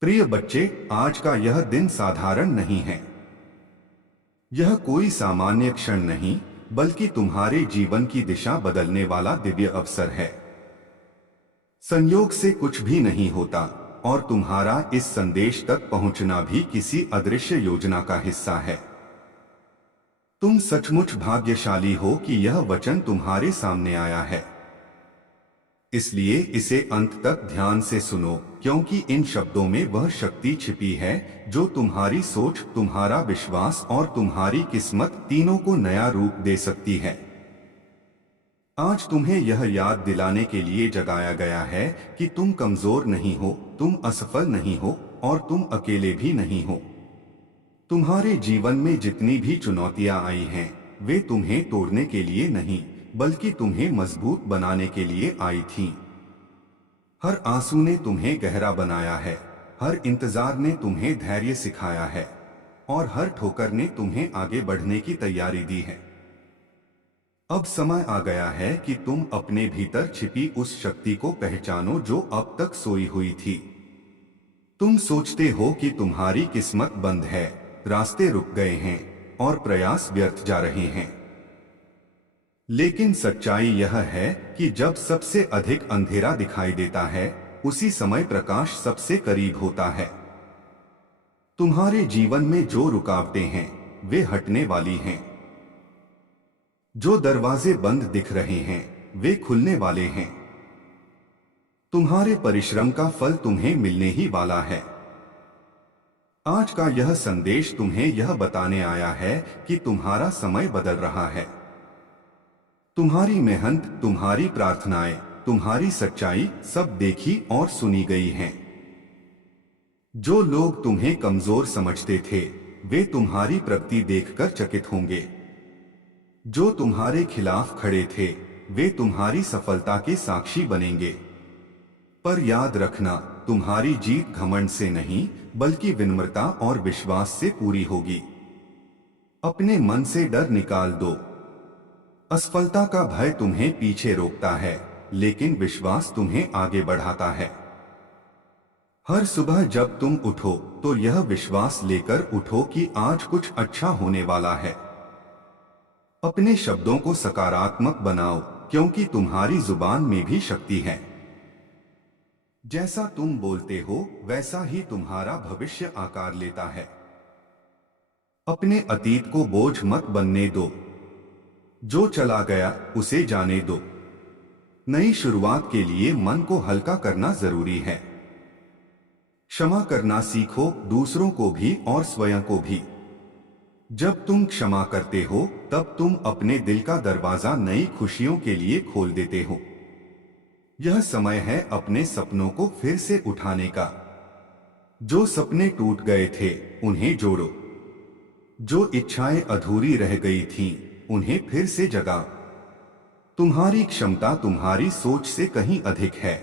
प्रिय बच्चे, आज का यह दिन साधारण नहीं है। यह कोई सामान्य क्षण नहीं, बल्कि तुम्हारे जीवन की दिशा बदलने वाला दिव्य अवसर है। संयोग से कुछ भी नहीं होता और तुम्हारा इस संदेश तक पहुंचना भी किसी अदृश्य योजना का हिस्सा है। तुम सचमुच भाग्यशाली हो कि यह वचन तुम्हारे सामने आया है। इसलिए इसे अंत तक ध्यान से सुनो, क्योंकि इन शब्दों में वह शक्ति छिपी है जो तुम्हारी सोच, तुम्हारा विश्वास और तुम्हारी किस्मत तीनों को नया रूप दे सकती है। आज तुम्हें यह याद दिलाने के लिए जगाया गया है कि तुम कमजोर नहीं हो, तुम असफल नहीं हो और तुम अकेले भी नहीं हो। तुम्हारे जीवन में जितनी भी चुनौतियां आई हैं, वे तुम्हें तोड़ने के लिए नहीं, बल्कि तुम्हें मजबूत बनाने के लिए आई थीं। हर आंसू ने तुम्हें गहरा बनाया है, हर इंतजार ने तुम्हें धैर्य सिखाया है और हर ठोकर ने तुम्हें आगे बढ़ने की तैयारी दी है। अब समय आ गया है कि तुम अपने भीतर छिपी उस शक्ति को पहचानो जो अब तक सोई हुई थी। तुम सोचते हो कि तुम्हारी किस्मत बंद है, रास्ते रुक गए हैं और प्रयास व्यर्थ जा रहे हैं। लेकिन सच्चाई यह है कि जब सबसे अधिक अंधेरा दिखाई देता है, उसी समय प्रकाश सबसे करीब होता है। तुम्हारे जीवन में जो रुकावटें हैं, वे हटने वाली हैं। जो दरवाजे बंद दिख रहे हैं, वे खुलने वाले हैं। तुम्हारे परिश्रम का फल तुम्हें मिलने ही वाला है। आज का यह संदेश तुम्हें यह बताने आया है कि तुम्हारा समय बदल रहा है। तुम्हारी मेहनत, तुम्हारी प्रार्थनाएं, तुम्हारी सच्चाई सब देखी और सुनी गई हैं। जो लोग तुम्हें कमजोर समझते थे, वे तुम्हारी प्रगति देखकर चकित होंगे। जो तुम्हारे खिलाफ खड़े थे, वे तुम्हारी सफलता के साक्षी बनेंगे। पर याद रखना, तुम्हारी जीत घमंड से नहीं, बल्कि विनम्रता और विश्वास से पूरी होगी। अपने मन से डर निकाल दो। असफलता का भय तुम्हें पीछे रोकता है, लेकिन विश्वास तुम्हें आगे बढ़ाता है। हर सुबह जब तुम उठो, तो यह विश्वास लेकर उठो कि आज कुछ अच्छा होने वाला है। अपने शब्दों को सकारात्मक बनाओ, क्योंकि तुम्हारी जुबान में भी शक्ति है। जैसा तुम बोलते हो, वैसा ही तुम्हारा भविष्य आकार लेता है। अपने अतीत को बोझ मत बनने दो। जो चला गया उसे जाने दो। नई शुरुआत के लिए मन को हल्का करना जरूरी है। क्षमा करना सीखो, दूसरों को भी और स्वयं को भी। जब तुम क्षमा करते हो, तब तुम अपने दिल का दरवाजा नई खुशियों के लिए खोल देते हो। यह समय है अपने सपनों को फिर से उठाने का। जो सपने टूट गए थे, उन्हें जोड़ो। जो इच्छाएं अधूरी रह गई थीं, उन्हें फिर से जगा। तुम्हारी क्षमता तुम्हारी सोच से कहीं अधिक है।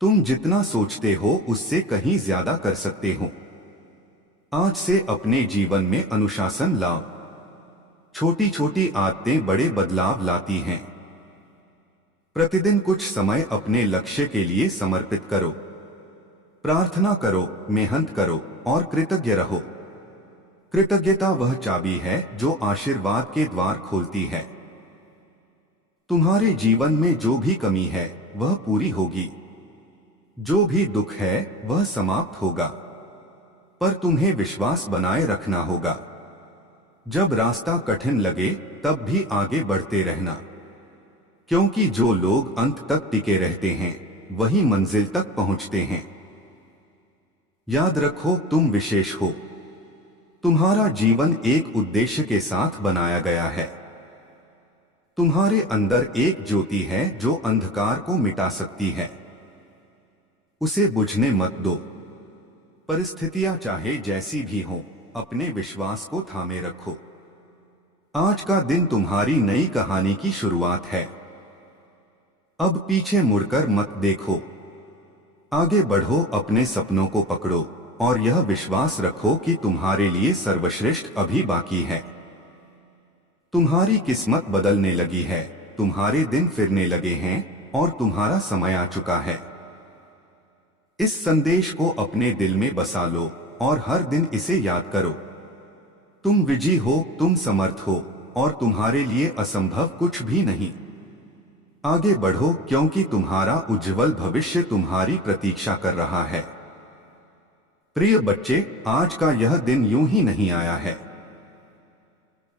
तुम जितना सोचते हो, उससे कहीं ज्यादा कर सकते हो। आज से अपने जीवन में अनुशासन लाओ। छोटी छोटी आदतें बड़े बदलाव लाती हैं। प्रतिदिन कुछ समय अपने लक्ष्य के लिए समर्पित करो। प्रार्थना करो, मेहनत करो और कृतज्ञ रहो। कृतज्ञता वह चाबी है जो आशीर्वाद के द्वार खोलती है। तुम्हारे जीवन में जो भी कमी है, वह पूरी होगी। जो भी दुख है, वह समाप्त होगा। पर तुम्हें विश्वास बनाए रखना होगा। जब रास्ता कठिन लगे, तब भी आगे बढ़ते रहना, क्योंकि जो लोग अंत तक टिके रहते हैं, वही मंजिल तक पहुंचते हैं। याद रखो, तुम विशेष हो। तुम्हारा जीवन एक उद्देश्य के साथ बनाया गया है। तुम्हारे अंदर एक ज्योति है जो अंधकार को मिटा सकती है। उसे बुझने मत दो। परिस्थितियां चाहे जैसी भी हों, अपने विश्वास को थामे रखो। आज का दिन तुम्हारी नई कहानी की शुरुआत है। अब पीछे मुड़कर मत देखो। आगे बढ़ो, अपने सपनों को पकड़ो और यह विश्वास रखो कि तुम्हारे लिए सर्वश्रेष्ठ अभी बाकी है। तुम्हारी किस्मत बदलने लगी है, तुम्हारे दिन फिरने लगे हैं और तुम्हारा समय आ चुका है। इस संदेश को अपने दिल में बसा लो और हर दिन इसे याद करो। तुम विजयी हो, तुम समर्थ हो और तुम्हारे लिए असंभव कुछ भी नहीं। आगे बढ़ो क्योंकि तुम्हारा उज्जवल भविष्य तुम्हारी प्रतीक्षा कर रहा है। प्रिय बच्चे, आज का यह दिन यूं ही नहीं आया है।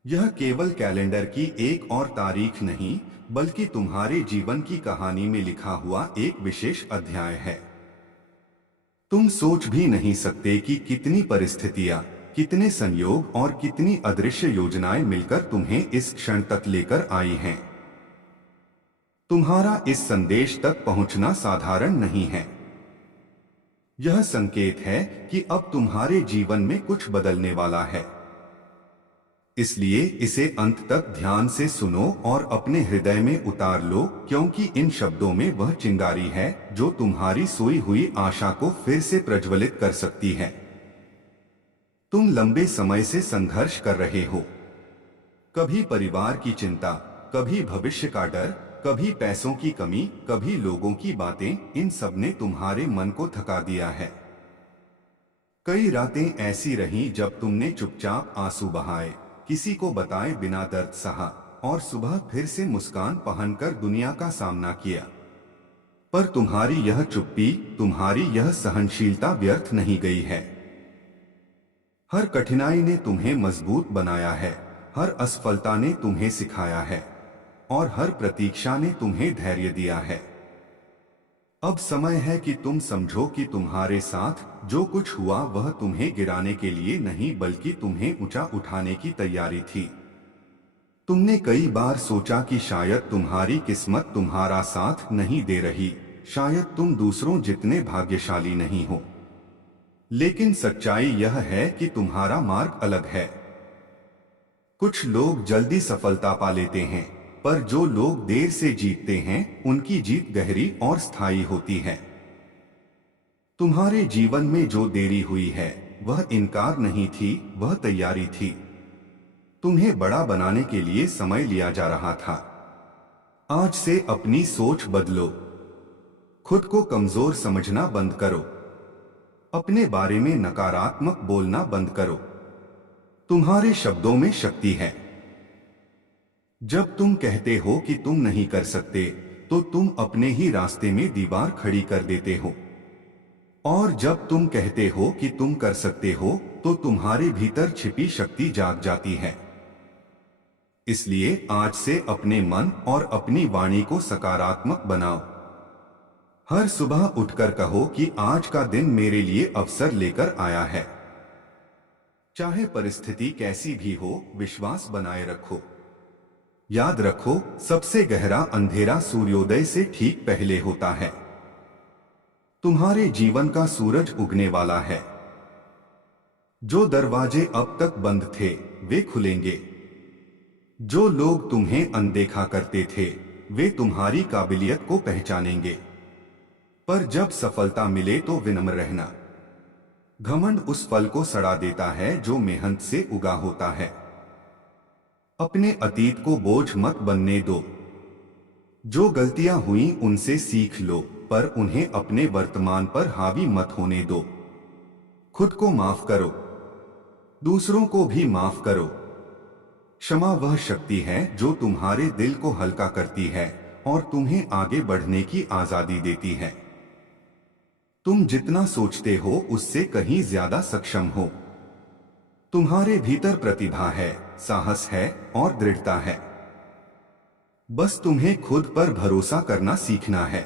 यह केवल कैलेंडर की एक और तारीख नहीं, बल्कि तुम्हारे जीवन की कहानी में लिखा हुआ एक विशेष अध्याय है। तुम सोच भी नहीं सकते कि कितनी परिस्थितियां, कितने संयोग और कितनी अदृश्य योजनाएं मिलकर तुम्हें इस क्षण तक लेकर आई हैं। तुम्हारा इस संदेश तक पहुंचना साधारण नहीं है। यह संकेत है कि अब तुम्हारे जीवन में कुछ बदलने वाला है। इसलिए इसे अंत तक ध्यान से सुनो और अपने हृदय में उतार लो, क्योंकि इन शब्दों में वह चिंगारी है जो तुम्हारी सोई हुई आशा को फिर से प्रज्वलित कर सकती है। तुम लंबे समय से संघर्ष कर रहे हो। कभी परिवार की चिंता, कभी भविष्य का डर, कभी पैसों की कमी, कभी लोगों की बातें, इन सब ने तुम्हारे मन को थका दिया है। कई रातें ऐसी रहीं जब तुमने चुपचाप आंसू बहाए, किसी को बताए बिना दर्द सहा और सुबह फिर से मुस्कान पहनकर दुनिया का सामना किया। पर तुम्हारी यह चुप्पी, तुम्हारी यह सहनशीलता व्यर्थ नहीं गई है। हर कठिनाई ने तुम्हें मजबूत बनाया है, हर असफलता ने तुम्हें सिखाया है और हर प्रतीक्षा ने तुम्हें धैर्य दिया है। अब समय है कि तुम समझो कि तुम्हारे साथ जो कुछ हुआ वह तुम्हें गिराने के लिए नहीं, बल्कि तुम्हें ऊंचा उठाने की तैयारी थी। तुमने कई बार सोचा कि शायद तुम्हारी किस्मत तुम्हारा साथ नहीं दे रही, शायद तुम दूसरों जितने भाग्यशाली नहीं हो। लेकिन सच्चाई यह है कि तुम्हारा मार्ग अलग है। कुछ लोग जल्दी सफलता पा लेते हैं, पर जो लोग देर से जीतते हैं उनकी जीत गहरी और स्थायी होती है। तुम्हारे जीवन में जो देरी हुई है वह इनकार नहीं थी, वह तैयारी थी। तुम्हें बड़ा बनाने के लिए समय लिया जा रहा था। आज से अपनी सोच बदलो। खुद को कमजोर समझना बंद करो। अपने बारे में नकारात्मक बोलना बंद करो। तुम्हारे शब्दों में शक्ति है। जब तुम कहते हो कि तुम नहीं कर सकते, तो तुम अपने ही रास्ते में दीवार खड़ी कर देते हो। और जब तुम कहते हो कि तुम कर सकते हो, तो तुम्हारे भीतर छिपी शक्ति जाग जाती है। इसलिए आज से अपने मन और अपनी वाणी को सकारात्मक बनाओ। हर सुबह उठकर कहो कि आज का दिन मेरे लिए अवसर लेकर आया है। चाहे परिस्थिति कैसी भी हो, विश्वास बनाए रखो। याद रखो, सबसे गहरा अंधेरा सूर्योदय से ठीक पहले होता है। तुम्हारे जीवन का सूरज उगने वाला है। जो दरवाजे अब तक बंद थे वे खुलेंगे। जो लोग तुम्हें अनदेखा करते थे वे तुम्हारी काबिलियत को पहचानेंगे। पर जब सफलता मिले तो विनम्र रहना। घमंड उस फल को सड़ा देता है जो मेहनत से उगा होता है। अपने अतीत को बोझ मत बनने दो। जो गलतियां हुई उनसे सीख लो, पर उन्हें अपने वर्तमान पर हावी मत होने दो। खुद को माफ करो, दूसरों को भी माफ करो। क्षमा वह शक्ति है जो तुम्हारे दिल को हल्का करती है और तुम्हें आगे बढ़ने की आजादी देती है। तुम जितना सोचते हो उससे कहीं ज्यादा सक्षम हो। तुम्हारे भीतर प्रतिभा है, साहस है और दृढ़ता है। बस तुम्हें खुद पर भरोसा करना सीखना है।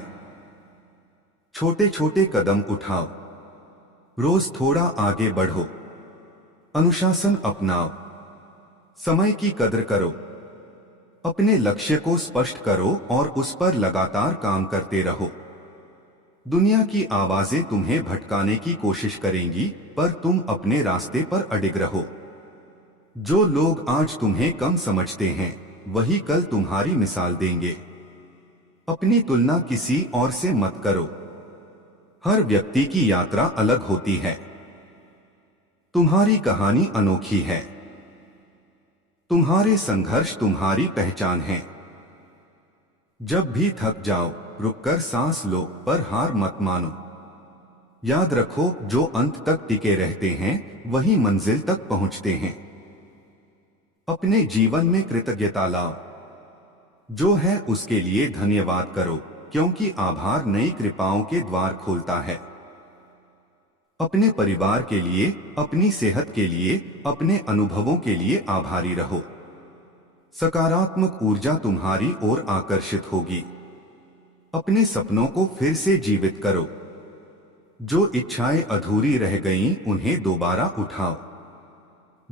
छोटे छोटे कदम उठाओ, रोज थोड़ा आगे बढ़ो, अनुशासन अपनाओ, समय की कद्र करो, अपने लक्ष्य को स्पष्ट करो और उस पर लगातार काम करते रहो। दुनिया की आवाजें तुम्हें भटकाने की कोशिश करेंगी, पर तुम अपने रास्ते पर अडिग रहो। जो लोग आज तुम्हें कम समझते हैं वही कल तुम्हारी मिसाल देंगे। अपनी तुलना किसी और से मत करो। हर व्यक्ति की यात्रा अलग होती है। तुम्हारी कहानी अनोखी है। तुम्हारे संघर्ष तुम्हारी पहचान है। जब भी थक जाओ, रुककर सांस लो, पर हार मत मानो। याद रखो, जो अंत तक टिके रहते हैं वही मंजिल तक पहुंचते हैं। अपने जीवन में कृतज्ञता लाओ। जो है उसके लिए धन्यवाद करो, क्योंकि आभार नई कृपाओं के द्वार खोलता है। अपने परिवार के लिए, अपनी सेहत के लिए, अपने अनुभवों के लिए आभारी रहो। सकारात्मक ऊर्जा तुम्हारी ओर आकर्षित होगी। अपने सपनों को फिर से जीवित करो। जो इच्छाएं अधूरी रह गईं, उन्हें दोबारा उठाओ।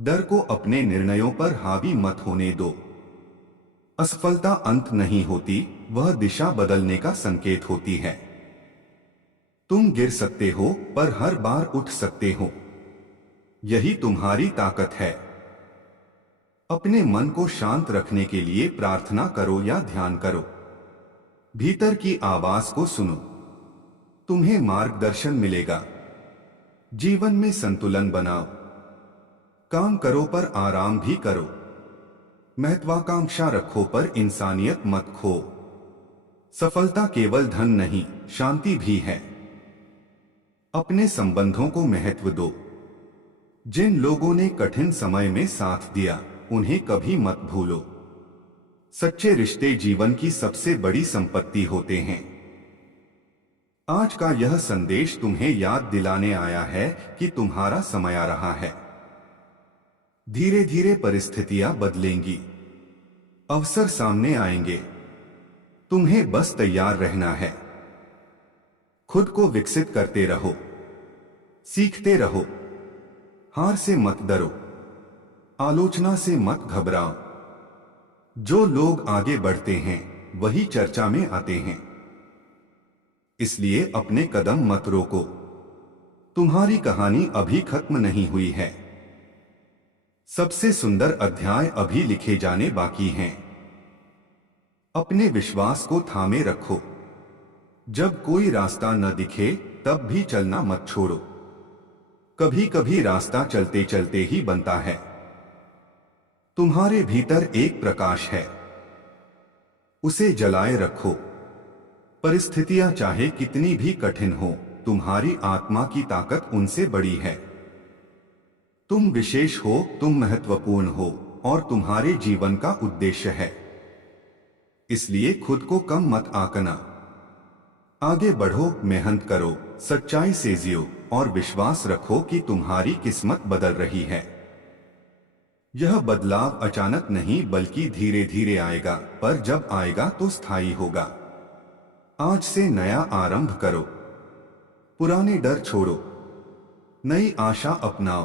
डर को अपने निर्णयों पर हावी मत होने दो। असफलता अंत नहीं होती, वह दिशा बदलने का संकेत होती है। तुम गिर सकते हो, पर हर बार उठ सकते हो। यही तुम्हारी ताकत है। अपने मन को शांत रखने के लिए प्रार्थना करो या ध्यान करो। भीतर की आवाज को सुनो, तुम्हें मार्गदर्शन मिलेगा। जीवन में संतुलन बनाओ। काम करो पर आराम भी करो। महत्वाकांक्षा रखो पर इंसानियत मत खो। सफलता केवल धन नहीं, शांति भी है। अपने संबंधों को महत्व दो। जिन लोगों ने कठिन समय में साथ दिया, उन्हें कभी मत भूलो। सच्चे रिश्ते जीवन की सबसे बड़ी संपत्ति होते हैं। आज का यह संदेश तुम्हें याद दिलाने आया है कि तुम्हारा समय आ रहा है। धीरे धीरे परिस्थितियां बदलेंगी, अवसर सामने आएंगे। तुम्हें बस तैयार रहना है। खुद को विकसित करते रहो, सीखते रहो। हार से मत डरो, आलोचना से मत घबराओ। जो लोग आगे बढ़ते हैं वही चर्चा में आते हैं। इसलिए अपने कदम मत रोको। तुम्हारी कहानी अभी खत्म नहीं हुई है। सबसे सुंदर अध्याय अभी लिखे जाने बाकी हैं। अपने विश्वास को थामे रखो। जब कोई रास्ता न दिखे तब भी चलना मत छोड़ो। कभी कभी रास्ता चलते चलते ही बनता है। तुम्हारे भीतर एक प्रकाश है, उसे जलाए रखो। परिस्थितियां चाहे कितनी भी कठिन हो, तुम्हारी आत्मा की ताकत उनसे बड़ी है। तुम विशेष हो, तुम महत्वपूर्ण हो, और तुम्हारे जीवन का उद्देश्य है। इसलिए खुद को कम मत आंकना। आगे बढ़ो, मेहनत करो, सच्चाई से जियो, और विश्वास रखो कि तुम्हारी किस्मत बदल रही है। यह बदलाव अचानक नहीं बल्कि धीरे धीरे आएगा, पर जब आएगा तो स्थायी होगा। आज से नया आरंभ करो। पुराने डर छोड़ो, नई आशा अपनाओ।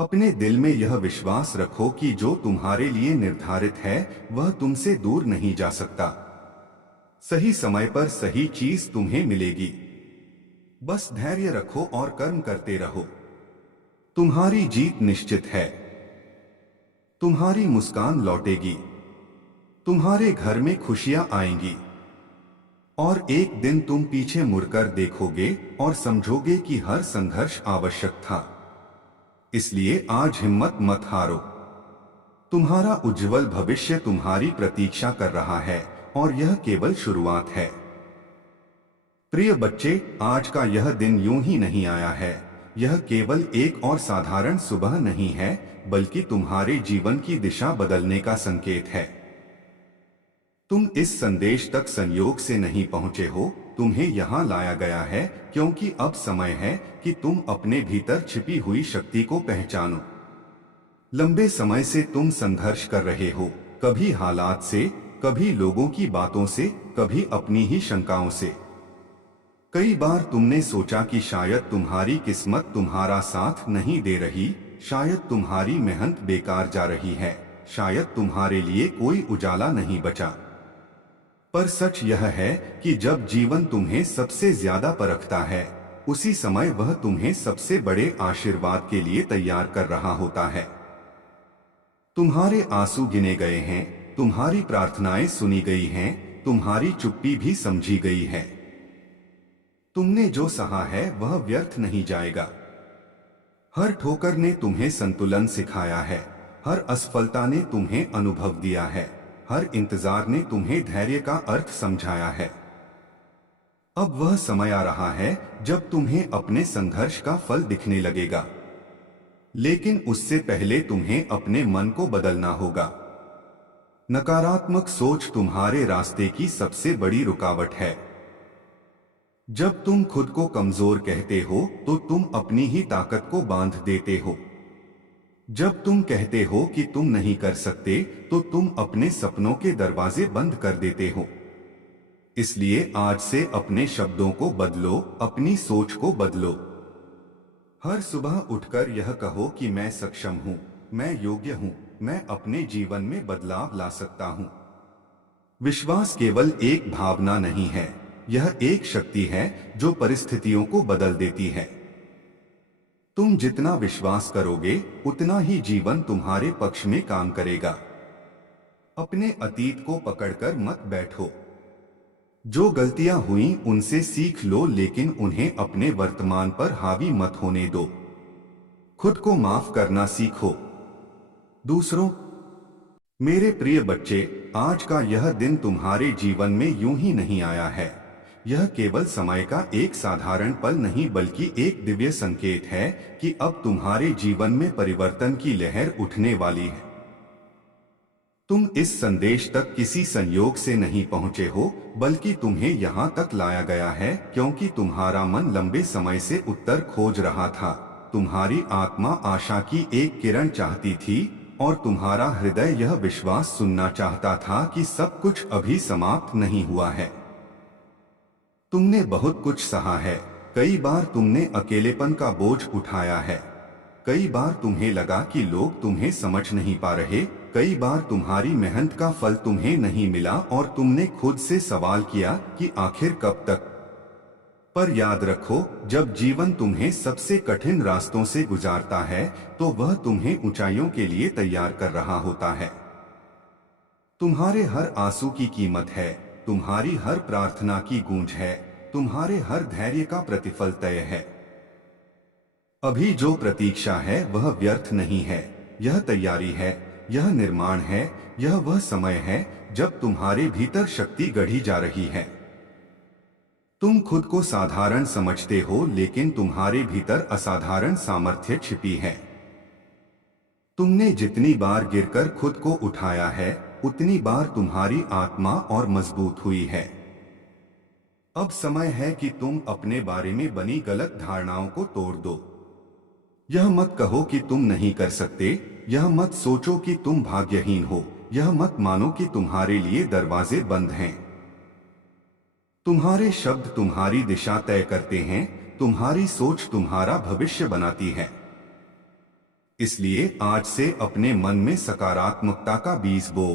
अपने दिल में यह विश्वास रखो कि जो तुम्हारे लिए निर्धारित है वह तुमसे दूर नहीं जा सकता। सही समय पर सही चीज तुम्हें मिलेगी। बस धैर्य रखो और कर्म करते रहो। तुम्हारी जीत निश्चित है। तुम्हारी मुस्कान लौटेगी। तुम्हारे घर में खुशियां आएंगी। और एक दिन तुम पीछे मुड़कर देखोगे और समझोगे कि हर संघर्ष आवश्यक था। इसलिए आज हिम्मत मत हारो। तुम्हारा उज्जवल भविष्य तुम्हारी प्रतीक्षा कर रहा है, और यह केवल शुरुआत है। प्रिय बच्चे, आज का यह दिन यूं ही नहीं आया है। यह केवल एक और साधारण सुबह नहीं है, बल्कि तुम्हारे जीवन की दिशा बदलने का संकेत है। तुम इस संदेश तक संयोग से नहीं पहुंचे हो, तुम्हें यहां लाया गया है क्योंकि अब समय है कि तुम अपने भीतर छिपी हुई शक्ति को पहचानो। लंबे समय से तुम संघर्ष कर रहे हो, कभी हालात से, कभी लोगों की बातों से, कभी अपनी ही शंकाओं से। कई बार तुमने सोचा कि शायद तुम्हारी किस्मत तुम्हारा साथ नहीं दे रही, शायद तुम्हारी मेहनत बेकार जा रही है, शायद तुम्हारे लिए कोई उजाला नहीं बचा। पर सच यह है कि जब जीवन तुम्हें सबसे ज्यादा परखता है, उसी समय वह तुम्हें सबसे बड़े आशीर्वाद के लिए तैयार कर रहा होता है। तुम्हारे आंसू गिने गए हैं, तुम्हारी प्रार्थनाएं सुनी गई हैं, तुम्हारी चुप्पी भी समझी गई है। तुमने जो सहा है वह व्यर्थ नहीं जाएगा। हर ठोकर ने तुम्हें संतुलन सिखाया है, हर असफलता ने तुम्हें अनुभव दिया है, हर इंतजार ने तुम्हें धैर्य का अर्थ समझाया है। अब वह समय आ रहा है जब तुम्हें अपने संघर्ष का फल दिखने लगेगा, लेकिन उससे पहले तुम्हें अपने मन को बदलना होगा। नकारात्मक सोच तुम्हारे रास्ते की सबसे बड़ी रुकावट है। जब तुम खुद को कमजोर कहते हो तो तुम अपनी ही ताकत को बांध देते हो। जब तुम कहते हो कि तुम नहीं कर सकते तो तुम अपने सपनों के दरवाजे बंद कर देते हो। इसलिए आज से अपने शब्दों को बदलो, अपनी सोच को बदलो। हर सुबह उठकर यह कहो कि मैं सक्षम हूँ, मैं योग्य हूँ, मैं अपने जीवन में बदलाव ला सकता हूँ। विश्वास केवल एक भावना नहीं है, यह एक शक्ति है जो परिस्थितियों को बदल देती है। तुम जितना विश्वास करोगे उतना ही जीवन तुम्हारे पक्ष में काम करेगा। अपने अतीत को पकड़कर मत बैठो। जो गलतियां हुई उनसे सीख लो, लेकिन उन्हें अपने वर्तमान पर हावी मत होने दो। खुद को माफ करना सीखो। दूसरों, मेरे प्रिय बच्चे, आज का यह दिन तुम्हारे जीवन में यूं ही नहीं आया है। यह केवल समय का एक साधारण पल नहीं बल्कि एक दिव्य संकेत है कि अब तुम्हारे जीवन में परिवर्तन की लहर उठने वाली है। तुम इस संदेश तक किसी संयोग से नहीं पहुंचे हो, बल्कि तुम्हें यहाँ तक लाया गया है क्योंकि तुम्हारा मन लंबे समय से उत्तर खोज रहा था। तुम्हारी आत्मा आशा की एक किरण चाहती थी और तुम्हारा हृदय यह विश्वास सुनना चाहता था कि सब कुछ अभी समाप्त नहीं हुआ है। तुमने बहुत कुछ सहा है। कई बार तुमने अकेलेपन का बोझ उठाया है। कई बार तुम्हें लगा कि लोग तुम्हें समझ नहीं पा रहे। कई बार तुम्हारी मेहनत का फल तुम्हें नहीं मिला और तुमने खुद से सवाल किया कि आखिर कब तक। पर याद रखो, जब जीवन तुम्हें सबसे कठिन रास्तों से गुजारता है तो वह तुम्हें ऊंचाइयों के लिए तैयार कर रहा होता है। तुम्हारे हर आंसू की कीमत है, तुम्हारी हर प्रार्थना की गूंज है, तुम्हारे हर धैर्य का प्रतिफल तय है। अभी जो प्रतीक्षा है वह व्यर्थ नहीं है, यह तैयारी है, यह निर्माण है, यह वह समय है जब तुम्हारे भीतर शक्ति गढ़ी जा रही है। तुम खुद को साधारण समझते हो, लेकिन तुम्हारे भीतर असाधारण सामर्थ्य छिपी है। तुमने जितनी बार गिरकर खुद को उठाया है उतनी बार तुम्हारी आत्मा और मजबूत हुई है। अब समय है कि तुम अपने बारे में बनी गलत धारणाओं को तोड़ दो। यह मत कहो कि तुम नहीं कर सकते, यह मत सोचो कि तुम भाग्यहीन हो, यह मत मानो कि तुम्हारे लिए दरवाजे बंद हैं। तुम्हारे शब्द तुम्हारी दिशा तय करते हैं, तुम्हारी सोच तुम्हारा भविष्य बनाती है। इसलिए आज से अपने मन में सकारात्मकता का बीज बो।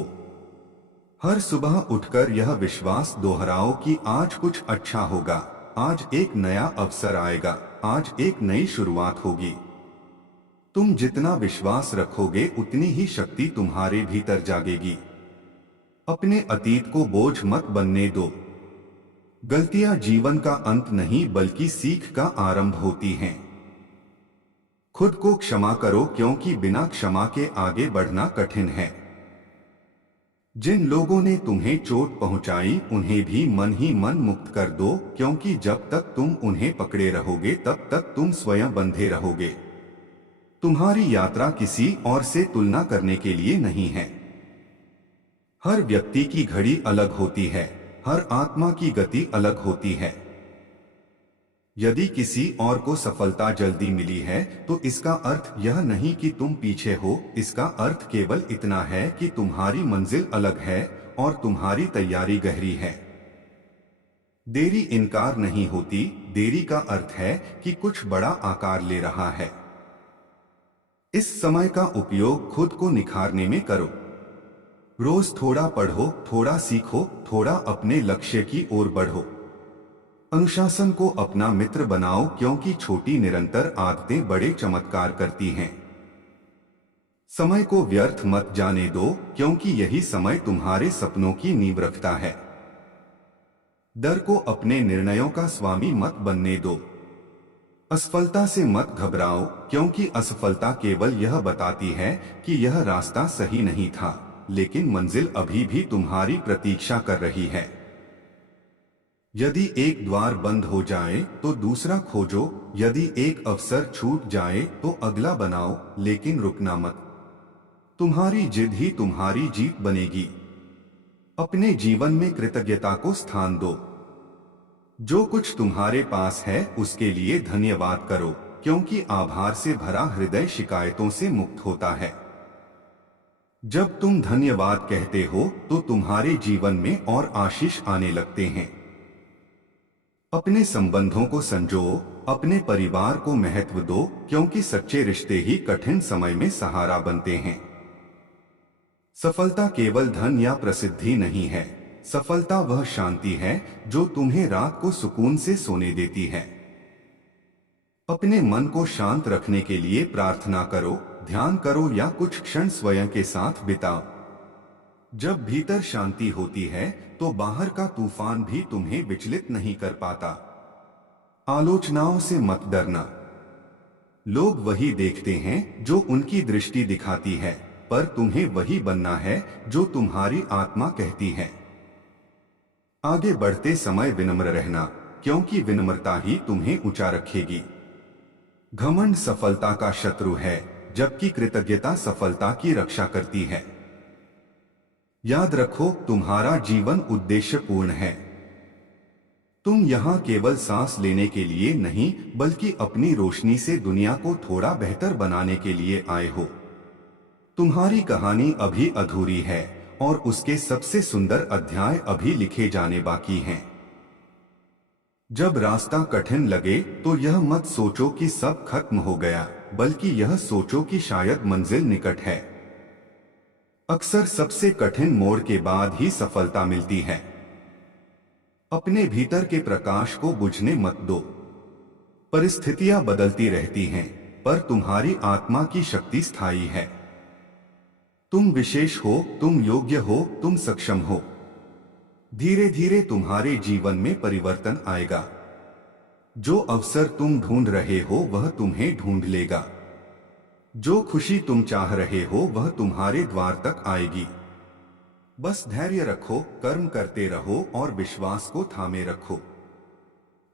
हर सुबह उठकर यह विश्वास दोहराओ कि आज कुछ अच्छा होगा, आज एक नया अवसर आएगा, आज एक नई शुरुआत होगी। तुम जितना विश्वास रखोगे उतनी ही शक्ति तुम्हारे भीतर जागेगी। अपने अतीत को बोझ मत बनने दो। गलतियां जीवन का अंत नहीं बल्कि सीख का आरंभ होती हैं। खुद को क्षमा करो क्योंकि बिना क्षमा के आगे बढ़ना कठिन है। जिन लोगों ने तुम्हें चोट पहुंचाई उन्हें भी मन ही मन मुक्त कर दो, क्योंकि जब तक तुम उन्हें पकड़े रहोगे तब तक तुम स्वयं बंधे रहोगे। तुम्हारी यात्रा किसी और से तुलना करने के लिए नहीं है। हर व्यक्ति की घड़ी अलग होती है, हर आत्मा की गति अलग होती है। यदि किसी और को सफलता जल्दी मिली है तो इसका अर्थ यह नहीं कि तुम पीछे हो, इसका अर्थ केवल इतना है कि तुम्हारी मंजिल अलग है और तुम्हारी तैयारी गहरी है। देरी इनकार नहीं होती, देरी का अर्थ है कि कुछ बड़ा आकार ले रहा है। इस समय का उपयोग खुद को निखारने में करो। रोज थोड़ा पढ़ो, थोड़ा सीखो, थोड़ा अपने लक्ष्य की ओर बढ़ो। अनुशासन को अपना मित्र बनाओ क्योंकि छोटी निरंतर आदतें बड़े चमत्कार करती हैं। समय को व्यर्थ मत जाने दो क्योंकि यही समय तुम्हारे सपनों की नींव रखता है। डर को अपने निर्णयों का स्वामी मत बनने दो। असफलता से मत घबराओ क्योंकि असफलता केवल यह बताती है कि यह रास्ता सही नहीं था, लेकिन मंजिल अभी भी तुम्हारी प्रतीक्षा कर रही है। यदि एक द्वार बंद हो जाए तो दूसरा खोजो, यदि एक अवसर छूट जाए तो अगला बनाओ, लेकिन रुकना मत। तुम्हारी जिद ही तुम्हारी जीत बनेगी। अपने जीवन में कृतज्ञता को स्थान दो। जो कुछ तुम्हारे पास है उसके लिए धन्यवाद करो, क्योंकि आभार से भरा हृदय शिकायतों से मुक्त होता है। जब तुम धन्यवाद कहते हो तो तुम्हारे जीवन में और आशीष आने लगते हैं। अपने संबंधों को संजो, अपने परिवार को महत्व दो, क्योंकि सच्चे रिश्ते ही कठिन समय में सहारा बनते हैं। सफलता केवल धन या प्रसिद्धि नहीं है, सफलता वह शांति है जो तुम्हें रात को सुकून से सोने देती है। अपने मन को शांत रखने के लिए प्रार्थना करो, ध्यान करो या कुछ क्षण स्वयं के साथ बिताओ। जब भीतर शांति होती है तो बाहर का तूफान भी तुम्हें विचलित नहीं कर पाता। आलोचनाओं से मत डरना। लोग वही देखते हैं जो उनकी दृष्टि दिखाती है, पर तुम्हें वही बनना है जो तुम्हारी आत्मा कहती है। आगे बढ़ते समय विनम्र रहना, क्योंकि विनम्रता ही तुम्हें ऊंचा रखेगी। घमंड सफलता का शत्रु है, जबकि कृतज्ञता सफलता की रक्षा करती है। याद रखो, तुम्हारा जीवन उद्देश्यपूर्ण है। तुम यहाँ केवल सांस लेने के लिए नहीं, बल्कि अपनी रोशनी से दुनिया को थोड़ा बेहतर बनाने के लिए आए हो। तुम्हारी कहानी अभी अधूरी है और उसके सबसे सुंदर अध्याय अभी लिखे जाने बाकी हैं। जब रास्ता कठिन लगे तो यह मत सोचो कि सब खत्म हो गया, बल्कि यह सोचो कि शायद मंजिल निकट है। अक्सर सबसे कठिन मोड़ के बाद ही सफलता मिलती है। अपने भीतर के प्रकाश को बुझने मत दो। परिस्थितियां बदलती रहती हैं, पर तुम्हारी आत्मा की शक्ति स्थायी है। तुम विशेष हो, तुम योग्य हो, तुम सक्षम हो। धीरे धीरे तुम्हारे जीवन में परिवर्तन आएगा। जो अवसर तुम ढूंढ रहे हो वह तुम्हें ढूंढ लेगा। जो खुशी तुम चाह रहे हो वह तुम्हारे द्वार तक आएगी। बस धैर्य रखो, कर्म करते रहो और विश्वास को थामे रखो।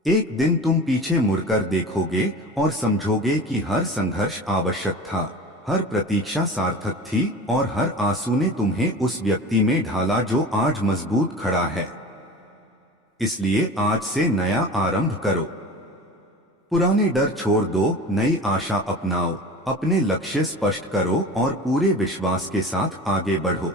एक दिन तुम पीछे मुड़कर देखोगे और समझोगे कि हर संघर्ष आवश्यक था, हर प्रतीक्षा सार्थक थी और हर आंसू ने तुम्हें उस व्यक्ति में ढाला जो आज मजबूत खड़ा है। इसलिए आज से नया आरंभ करो। पुराने डर छोड़ दो, नई आशा अपनाओ, अपने लक्ष्य स्पष्ट करो और पूरे विश्वास के साथ आगे बढ़ो।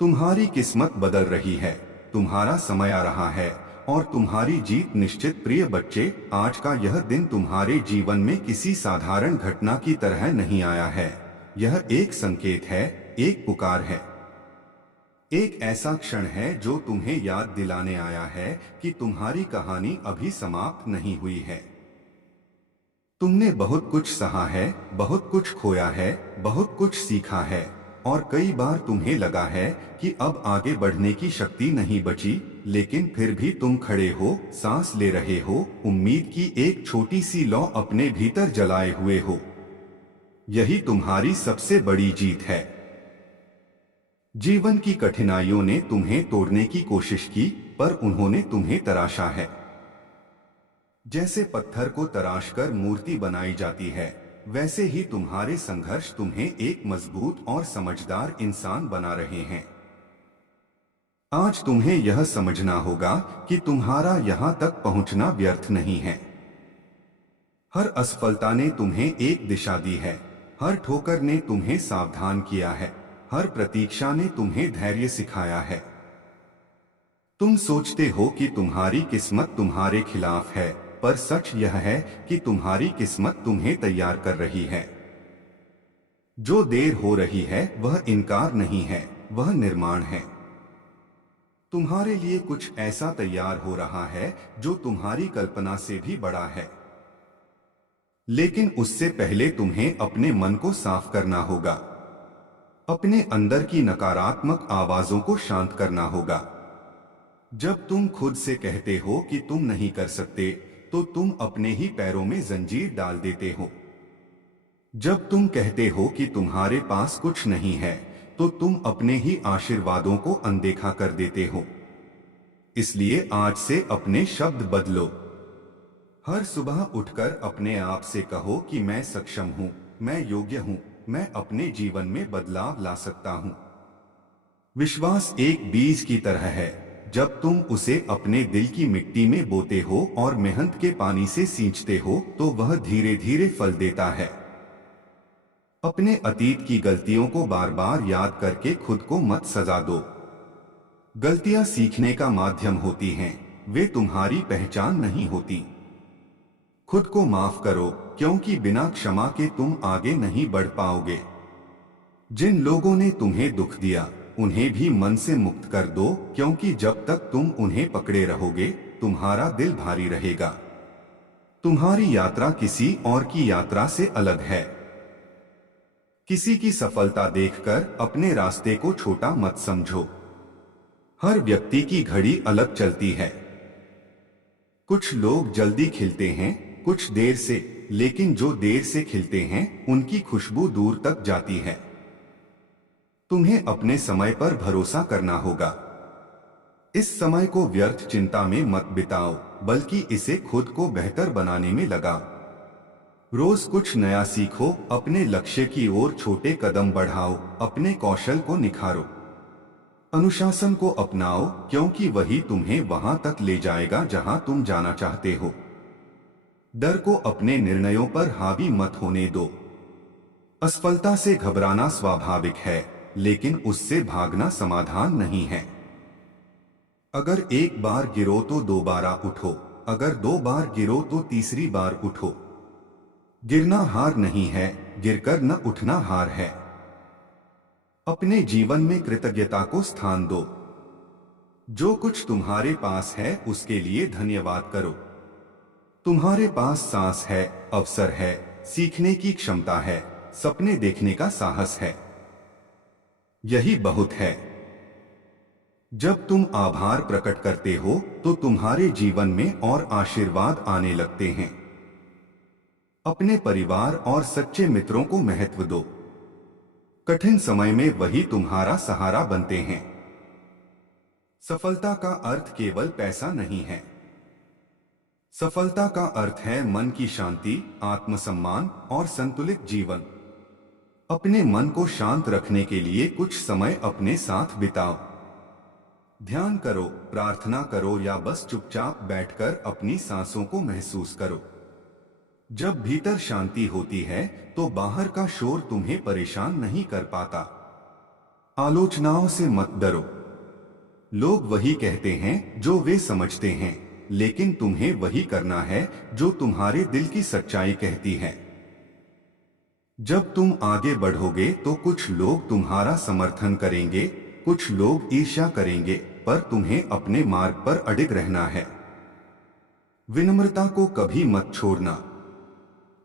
तुम्हारी किस्मत बदल रही है, तुम्हारा समय आ रहा है और तुम्हारी जीत निश्चित। प्रिय बच्चे, आज का यह दिन तुम्हारे जीवन में किसी साधारण घटना की तरह नहीं आया है। यह एक संकेत है, एक पुकार है, एक ऐसा क्षण है जो तुम्हें याद दिलाने आया है कि तुम्हारी कहानी अभी समाप्त नहीं हुई है। तुमने बहुत कुछ सहा है, बहुत कुछ खोया है, बहुत कुछ सीखा है और कई बार तुम्हें लगा है कि अब आगे बढ़ने की शक्ति नहीं बची, लेकिन फिर भी तुम खड़े हो, सांस ले रहे हो, उम्मीद की एक छोटी सी लौ अपने भीतर जलाए हुए हो। यही तुम्हारी सबसे बड़ी जीत है। जीवन की कठिनाइयों ने तुम्हें तोड़ने की कोशिश की, पर उन्होंने तुम्हें तराशा है। जैसे पत्थर को तराशकर मूर्ति बनाई जाती है, वैसे ही तुम्हारे संघर्ष तुम्हें एक मजबूत और समझदार इंसान बना रहे हैं। आज तुम्हें यह समझना होगा कि तुम्हारा यहां तक पहुंचना व्यर्थ नहीं है। हर असफलता ने तुम्हें एक दिशा दी है, हर ठोकर ने तुम्हें सावधान किया है, हर प्रतीक्षा ने तुम्हें धैर्य सिखाया है। तुम सोचते हो कि तुम्हारी किस्मत तुम्हारे खिलाफ है, पर सच यह है कि तुम्हारी किस्मत तुम्हें तैयार कर रही है। जो देर हो रही है वह इनकार नहीं है, वह निर्माण है। तुम्हारे लिए कुछ ऐसा तैयार हो रहा है जो तुम्हारी कल्पना से भी बड़ा है। लेकिन उससे पहले तुम्हें अपने मन को साफ करना होगा। अपने अंदर की नकारात्मक आवाजों को शांत करना होगा। जब तुम खुद से कहते हो कि तुम नहीं कर सकते, तो तुम अपने ही पैरों में जंजीर डाल देते हो। जब तुम कहते हो कि तुम्हारे पास कुछ नहीं है, तो तुम अपने ही आशीर्वादों को अनदेखा कर देते हो। इसलिए आज से अपने शब्द बदलो। हर सुबह उठकर अपने आप से कहो कि मैं सक्षम हूँ, मैं योग्य हूँ, मैं अपने जीवन में बदलाव ला सकता हूँ। विश्वास एक बीज की तरह है। जब तुम उसे अपने दिल की मिट्टी में बोते हो और मेहनत के पानी से सींचते हो तो वह धीरे धीरे फल देता है। अपने अतीत की गलतियों को बार बार याद करके खुद को मत सजा दो। गलतियां सीखने का माध्यम होती हैं, वे तुम्हारी पहचान नहीं होती। खुद को माफ करो, क्योंकि बिना क्षमा के तुम आगे नहीं बढ़ पाओगे। जिन लोगों ने तुम्हें दुख दिया उन्हें भी मन से मुक्त कर दो, क्योंकि जब तक तुम उन्हें पकड़े रहोगे तुम्हारा दिल भारी रहेगा। तुम्हारी यात्रा किसी और की यात्रा से अलग है। किसी की सफलता देखकर अपने रास्ते को छोटा मत समझो। हर व्यक्ति की घड़ी अलग चलती है। कुछ लोग जल्दी खिलते हैं, कुछ देर से, लेकिन जो देर से खिलते हैं उनकी खुशबू दूर तक जाती है। तुम्हें अपने समय पर भरोसा करना होगा। इस समय को व्यर्थ चिंता में मत बिताओ, बल्कि इसे खुद को बेहतर बनाने में लगाओ। रोज कुछ नया सीखो, अपने लक्ष्य की ओर छोटे कदम बढ़ाओ, अपने कौशल को निखारो। अनुशासन को अपनाओ, क्योंकि वही तुम्हें वहां तक ले जाएगा जहां तुम जाना चाहते हो। डर को अपने निर्णयों पर हावी मत होने दो। असफलता से घबराना स्वाभाविक है, लेकिन उससे भागना समाधान नहीं है। अगर एक बार गिरो तो दोबारा उठो, अगर दो बार गिरो तो तीसरी बार उठो। गिरना हार नहीं है, गिरकर न उठना हार है। अपने जीवन में कृतज्ञता को स्थान दो। जो कुछ तुम्हारे पास है उसके लिए धन्यवाद करो। तुम्हारे पास सांस है, अवसर है, सीखने की क्षमता है, सपने देखने का साहस है। यही बहुत है। जब तुम आभार प्रकट करते हो तो तुम्हारे जीवन में और आशीर्वाद आने लगते हैं। अपने परिवार और सच्चे मित्रों को महत्व दो। कठिन समय में वही तुम्हारा सहारा बनते हैं। सफलता का अर्थ केवल पैसा नहीं है। सफलता का अर्थ है मन की शांति, आत्मसम्मान और संतुलित जीवन। अपने मन को शांत रखने के लिए कुछ समय अपने साथ बिताओ। ध्यान करो, प्रार्थना करो या बस चुपचाप बैठकर अपनी सांसों को महसूस करो। जब भीतर शांति होती है तो बाहर का शोर तुम्हें परेशान नहीं कर पाता। आलोचनाओं से मत डरो। लोग वही कहते हैं जो वे समझते हैं, लेकिन तुम्हें वही करना है जो तुम्हारे दिल की सच्चाई कहती है। जब तुम आगे बढ़ोगे तो कुछ लोग तुम्हारा समर्थन करेंगे, कुछ लोग ईर्ष्या करेंगे, पर तुम्हें अपने मार्ग पर अडिग रहना है। विनम्रता को कभी मत छोड़ना।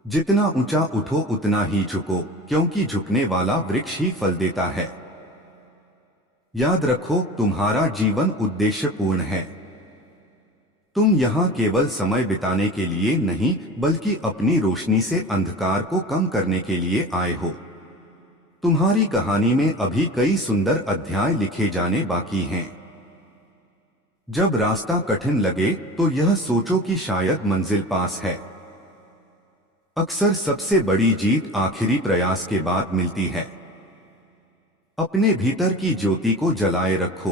जितना ऊंचा उठो उतना ही झुको, क्योंकि झुकने वाला वृक्ष ही फल देता है। याद रखो, तुम्हारा जीवन उद्देश्यपूर्ण है। तुम यहाँ केवल समय बिताने के लिए नहीं, बल्कि अपनी रोशनी से अंधकार को कम करने के लिए आए हो। तुम्हारी कहानी में अभी कई सुंदर अध्याय लिखे जाने बाकी हैं। जब रास्ता कठिन लगे तो यह सोचो कि शायद मंजिल पास है। अक्सर सबसे बड़ी जीत आखिरी प्रयास के बाद मिलती है। अपने भीतर की ज्योति को जलाए रखो।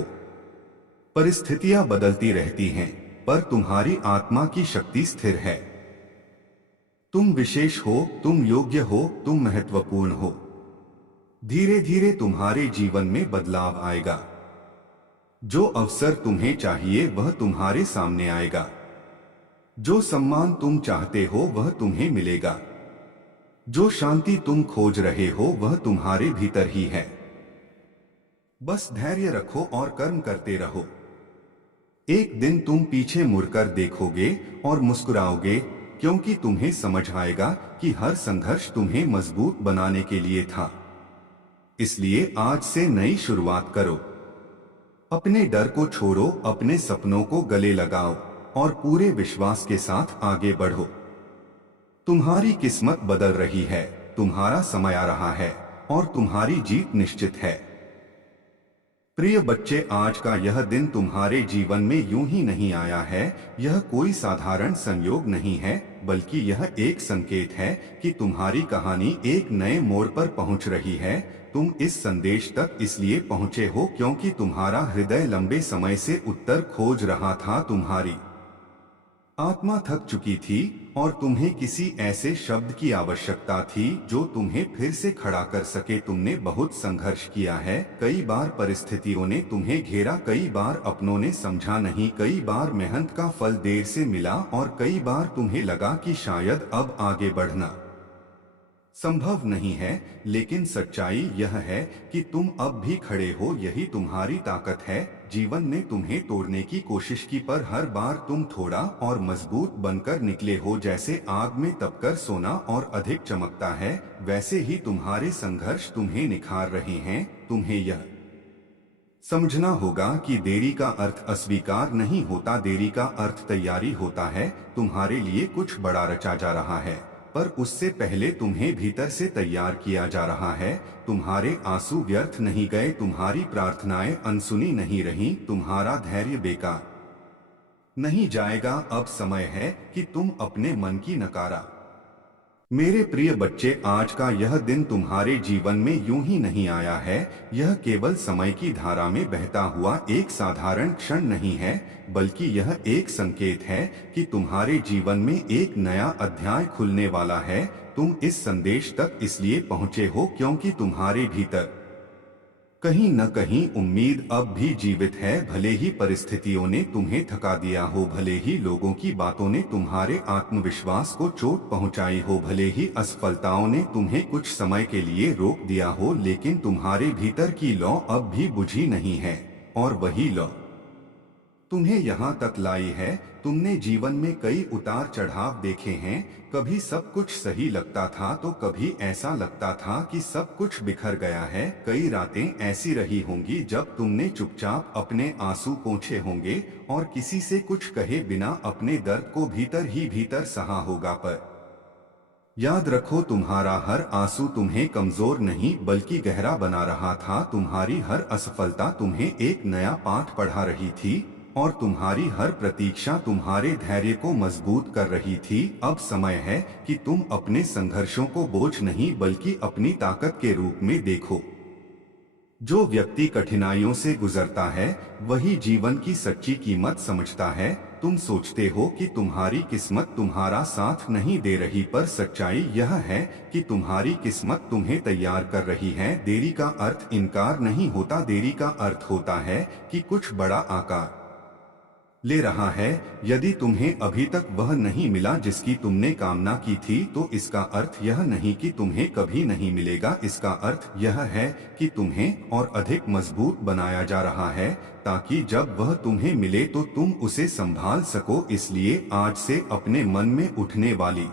परिस्थितियां बदलती रहती हैं, पर तुम्हारी आत्मा की शक्ति स्थिर है। तुम विशेष हो, तुम योग्य हो, तुम महत्वपूर्ण हो। धीरे धीरे तुम्हारे जीवन में बदलाव आएगा। जो अवसर तुम्हें चाहिए वह तुम्हारे सामने आएगा। जो सम्मान तुम चाहते हो वह तुम्हें मिलेगा। जो शांति तुम खोज रहे हो वह तुम्हारे भीतर ही है। बस धैर्य रखो और कर्म करते रहो। एक दिन तुम पीछे मुड़कर देखोगे और मुस्कुराओगे, क्योंकि तुम्हें समझ आएगा कि हर संघर्ष तुम्हें मजबूत बनाने के लिए था। इसलिए आज से नई शुरुआत करो। अपने डर को छोड़ो, अपने सपनों को गले लगाओ और पूरे विश्वास के साथ आगे बढ़ो। तुम्हारी किस्मत बदल रही है, तुम्हारा समय आ रहा है और तुम्हारी जीत निश्चित है। प्रिय बच्चे, आज का यह दिन तुम्हारे जीवन में यूं ही नहीं आया है। यह कोई साधारण संयोग नहीं है, बल्कि यह एक संकेत है कि तुम्हारी कहानी एक नए मोड़ पर पहुंच रही है। तुम इस संदेश तक इसलिए पहुंचे हो क्योंकि तुम्हारा हृदय लंबे समय से उत्तर खोज रहा था। तुम्हारी आत्मा थक चुकी थी और तुम्हें किसी ऐसे शब्द की आवश्यकता थी जो तुम्हें फिर से खड़ा कर सके। तुमने बहुत संघर्ष किया है, कई बार परिस्थितियों ने तुम्हें घेरा, कई बार अपनों ने समझा नहीं, कई बार मेहनत का फल देर से मिला और कई बार तुम्हें लगा कि शायद अब आगे बढ़ना संभव नहीं है। लेकिन सच्चाई यह है कि तुम अब भी खड़े हो, यही तुम्हारी ताकत है। जीवन ने तुम्हें तोड़ने की कोशिश की, पर हर बार तुम थोड़ा और मजबूत बनकर निकले हो। जैसे आग में तपकर सोना और अधिक चमकता है, वैसे ही तुम्हारे संघर्ष तुम्हें निखार रहे हैं। तुम्हें यह समझना होगा कि देरी का अर्थ अस्वीकार नहीं होता, देरी का अर्थ तैयारी होता है। तुम्हारे लिए कुछ बड़ा रचा जा रहा है, पर उससे पहले तुम्हें भीतर से तैयार किया जा रहा है। तुम्हारे आंसू व्यर्थ नहीं गए, तुम्हारी प्रार्थनाएं अनसुनी नहीं रहीं, तुम्हारा धैर्य बेकार नहीं जाएगा। अब समय है कि तुम अपने मन की नकारा। मेरे प्रिय बच्चे, आज का यह दिन तुम्हारे जीवन में यूं ही नहीं आया है। यह केवल समय की धारा में बहता हुआ एक साधारण क्षण नहीं है, बल्कि यह एक संकेत है कि तुम्हारे जीवन में एक नया अध्याय खुलने वाला है। तुम इस संदेश तक इसलिए पहुंचे हो क्योंकि तुम्हारे भीतर कहीं न कहीं उम्मीद अब भी जीवित है। भले ही परिस्थितियों ने तुम्हें थका दिया हो, भले ही लोगों की बातों ने तुम्हारे आत्मविश्वास को चोट पहुंचाई हो, भले ही असफलताओं ने तुम्हें कुछ समय के लिए रोक दिया हो, लेकिन तुम्हारे भीतर की लौ अब भी बुझी नहीं है। और वही लौ तुम्हें यहाँ तक लाई है। तुमने जीवन में कई उतार चढ़ाव देखे हैं। कभी सब कुछ सही लगता था तो कभी ऐसा लगता था कि सब कुछ बिखर गया है। कई रातें ऐसी रही होंगी जब तुमने चुपचाप अपने आंसू पोंछे होंगे और किसी से कुछ कहे बिना अपने दर्द को भीतर ही भीतर सहा होगा। पर याद रखो, तुम्हारा हर आंसू तुम्हें कमजोर नहीं बल्कि गहरा बना रहा था। तुम्हारी हर असफलता तुम्हें एक नया पाठ पढ़ा रही थी और तुम्हारी हर प्रतीक्षा तुम्हारे धैर्य को मजबूत कर रही थी। अब समय है कि तुम अपने संघर्षों को बोझ नहीं बल्कि अपनी ताकत के रूप में देखो। जो व्यक्ति कठिनाइयों से गुजरता है वही जीवन की सच्ची कीमत समझता है। तुम सोचते हो कि तुम्हारी किस्मत तुम्हारा साथ नहीं दे रही, पर सच्चाई यह है कि तुम्हारी किस्मत तुम्हें तैयार कर रही है। देरी का अर्थ इनकार नहीं होता, देरी का अर्थ होता है कि कुछ बड़ा आकार ले रहा है। यदि तुम्हें अभी तक वह नहीं मिला जिसकी तुमने कामना की थी, तो इसका अर्थ यह नहीं कि तुम्हें कभी नहीं मिलेगा। इसका अर्थ यह है कि तुम्हें और अधिक मजबूत बनाया जा रहा है, ताकि जब वह तुम्हें मिले तो तुम उसे संभाल सको। इसलिए आज से अपने मन में उठने वाली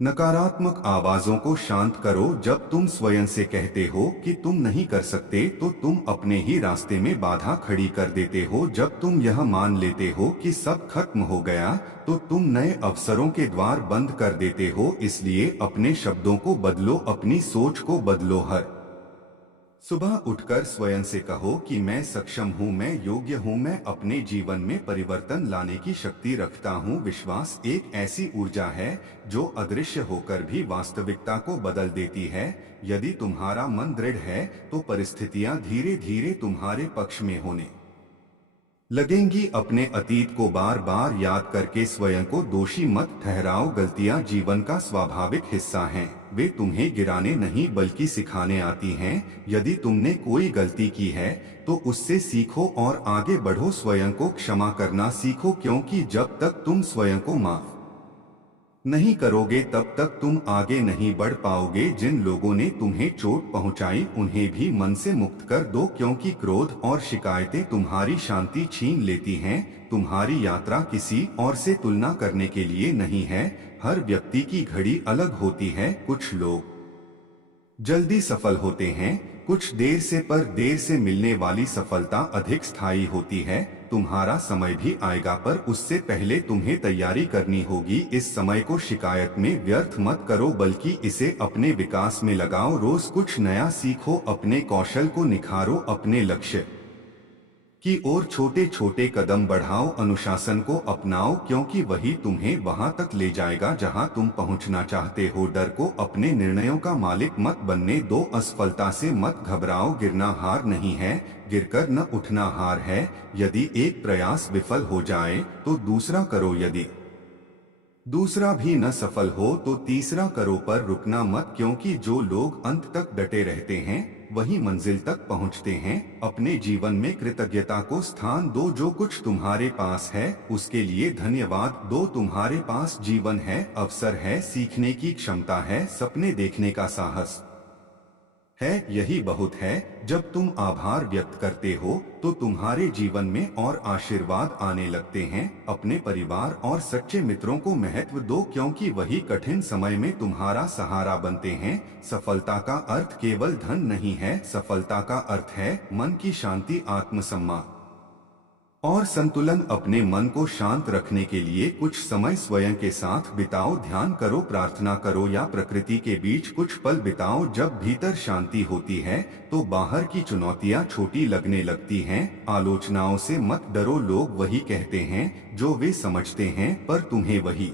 नकारात्मक आवाजों को शांत करो। जब तुम स्वयं से कहते हो कि तुम नहीं कर सकते, तो तुम अपने ही रास्ते में बाधा खड़ी कर देते हो। जब तुम यह मान लेते हो कि सब खत्म हो गया, तो तुम नए अवसरों के द्वार बंद कर देते हो। इसलिए अपने शब्दों को बदलो, अपनी सोच को बदलो। हर सुबह उठकर स्वयं से कहो कि मैं सक्षम हूँ, मैं योग्य हूँ, मैं अपने जीवन में परिवर्तन लाने की शक्ति रखता हूँ। विश्वास एक ऐसी ऊर्जा है जो अदृश्य होकर भी वास्तविकता को बदल देती है। यदि तुम्हारा मन दृढ़ है तो परिस्थितियाँ धीरे धीरे तुम्हारे पक्ष में होने लगेंगी। अपने अतीत को बार बार याद करके स्वयं को दोषी मत ठहराओ। गलतियां जीवन का स्वाभाविक हिस्सा हैं। वे तुम्हें गिराने नहीं बल्कि सिखाने आती हैं। यदि तुमने कोई गलती की है तो उससे सीखो और आगे बढ़ो। स्वयं को क्षमा करना सीखो, क्योंकि जब तक तुम स्वयं को माफ नहीं करोगे तब तक तुम आगे नहीं बढ़ पाओगे। जिन लोगों ने तुम्हें चोट पहुंचाई उन्हें भी मन से मुक्त कर दो, क्योंकि क्रोध और शिकायतें तुम्हारी शांति छीन लेती हैं। तुम्हारी यात्रा किसी और से तुलना करने के लिए नहीं है। हर व्यक्ति की घड़ी अलग होती है। कुछ लोग जल्दी सफल होते हैं, कुछ देर से, पर देर से मिलने वाली सफलता अधिक स्थायी होती है। तुम्हारा समय भी आएगा, पर उससे पहले तुम्हें तैयारी करनी होगी। इस समय को शिकायत में व्यर्थ मत करो, बल्कि इसे अपने विकास में लगाओ। रोज कुछ नया सीखो, अपने कौशल को निखारो, अपने लक्ष्य की ओर छोटे छोटे कदम बढ़ाओ। अनुशासन को अपनाओ, क्योंकि वही तुम्हें वहां तक ले जाएगा जहां तुम पहुंचना चाहते हो। डर को अपने निर्णयों का मालिक मत बनने दो। असफलता से मत घबराओ, गिरना हार नहीं है, गिरकर न उठना हार है। यदि एक प्रयास विफल हो जाए तो दूसरा करो, यदि दूसरा भी न सफल हो तो तीसरा करो, पर रुकना मत, क्योंकि जो लोग अंत तक डटे रहते हैं वही मंजिल तक पहुंचते हैं। अपने जीवन में कृतज्ञता को स्थान दो। जो कुछ तुम्हारे पास है उसके लिए धन्यवाद दो। तुम्हारे पास जीवन है, अवसर है, सीखने की क्षमता है, सपने देखने का साहस है, यही बहुत है। जब तुम आभार व्यक्त करते हो तो तुम्हारे जीवन में और आशीर्वाद आने लगते हैं। अपने परिवार और सच्चे मित्रों को महत्व दो, क्योंकि वही कठिन समय में तुम्हारा सहारा बनते हैं। सफलता का अर्थ केवल धन नहीं है, सफलता का अर्थ है मन की शांति, आत्मसम्मान और संतुलन। अपने मन को शांत रखने के लिए कुछ समय स्वयं के साथ बिताओ। ध्यान करो, प्रार्थना करो या प्रकृति के बीच कुछ पल बिताओ। जब भीतर शांति होती है तो बाहर की चुनौतियां छोटी लगने लगती हैं। आलोचनाओं से मत डरो, लोग वही कहते हैं जो वे समझते हैं, पर तुम्हें वही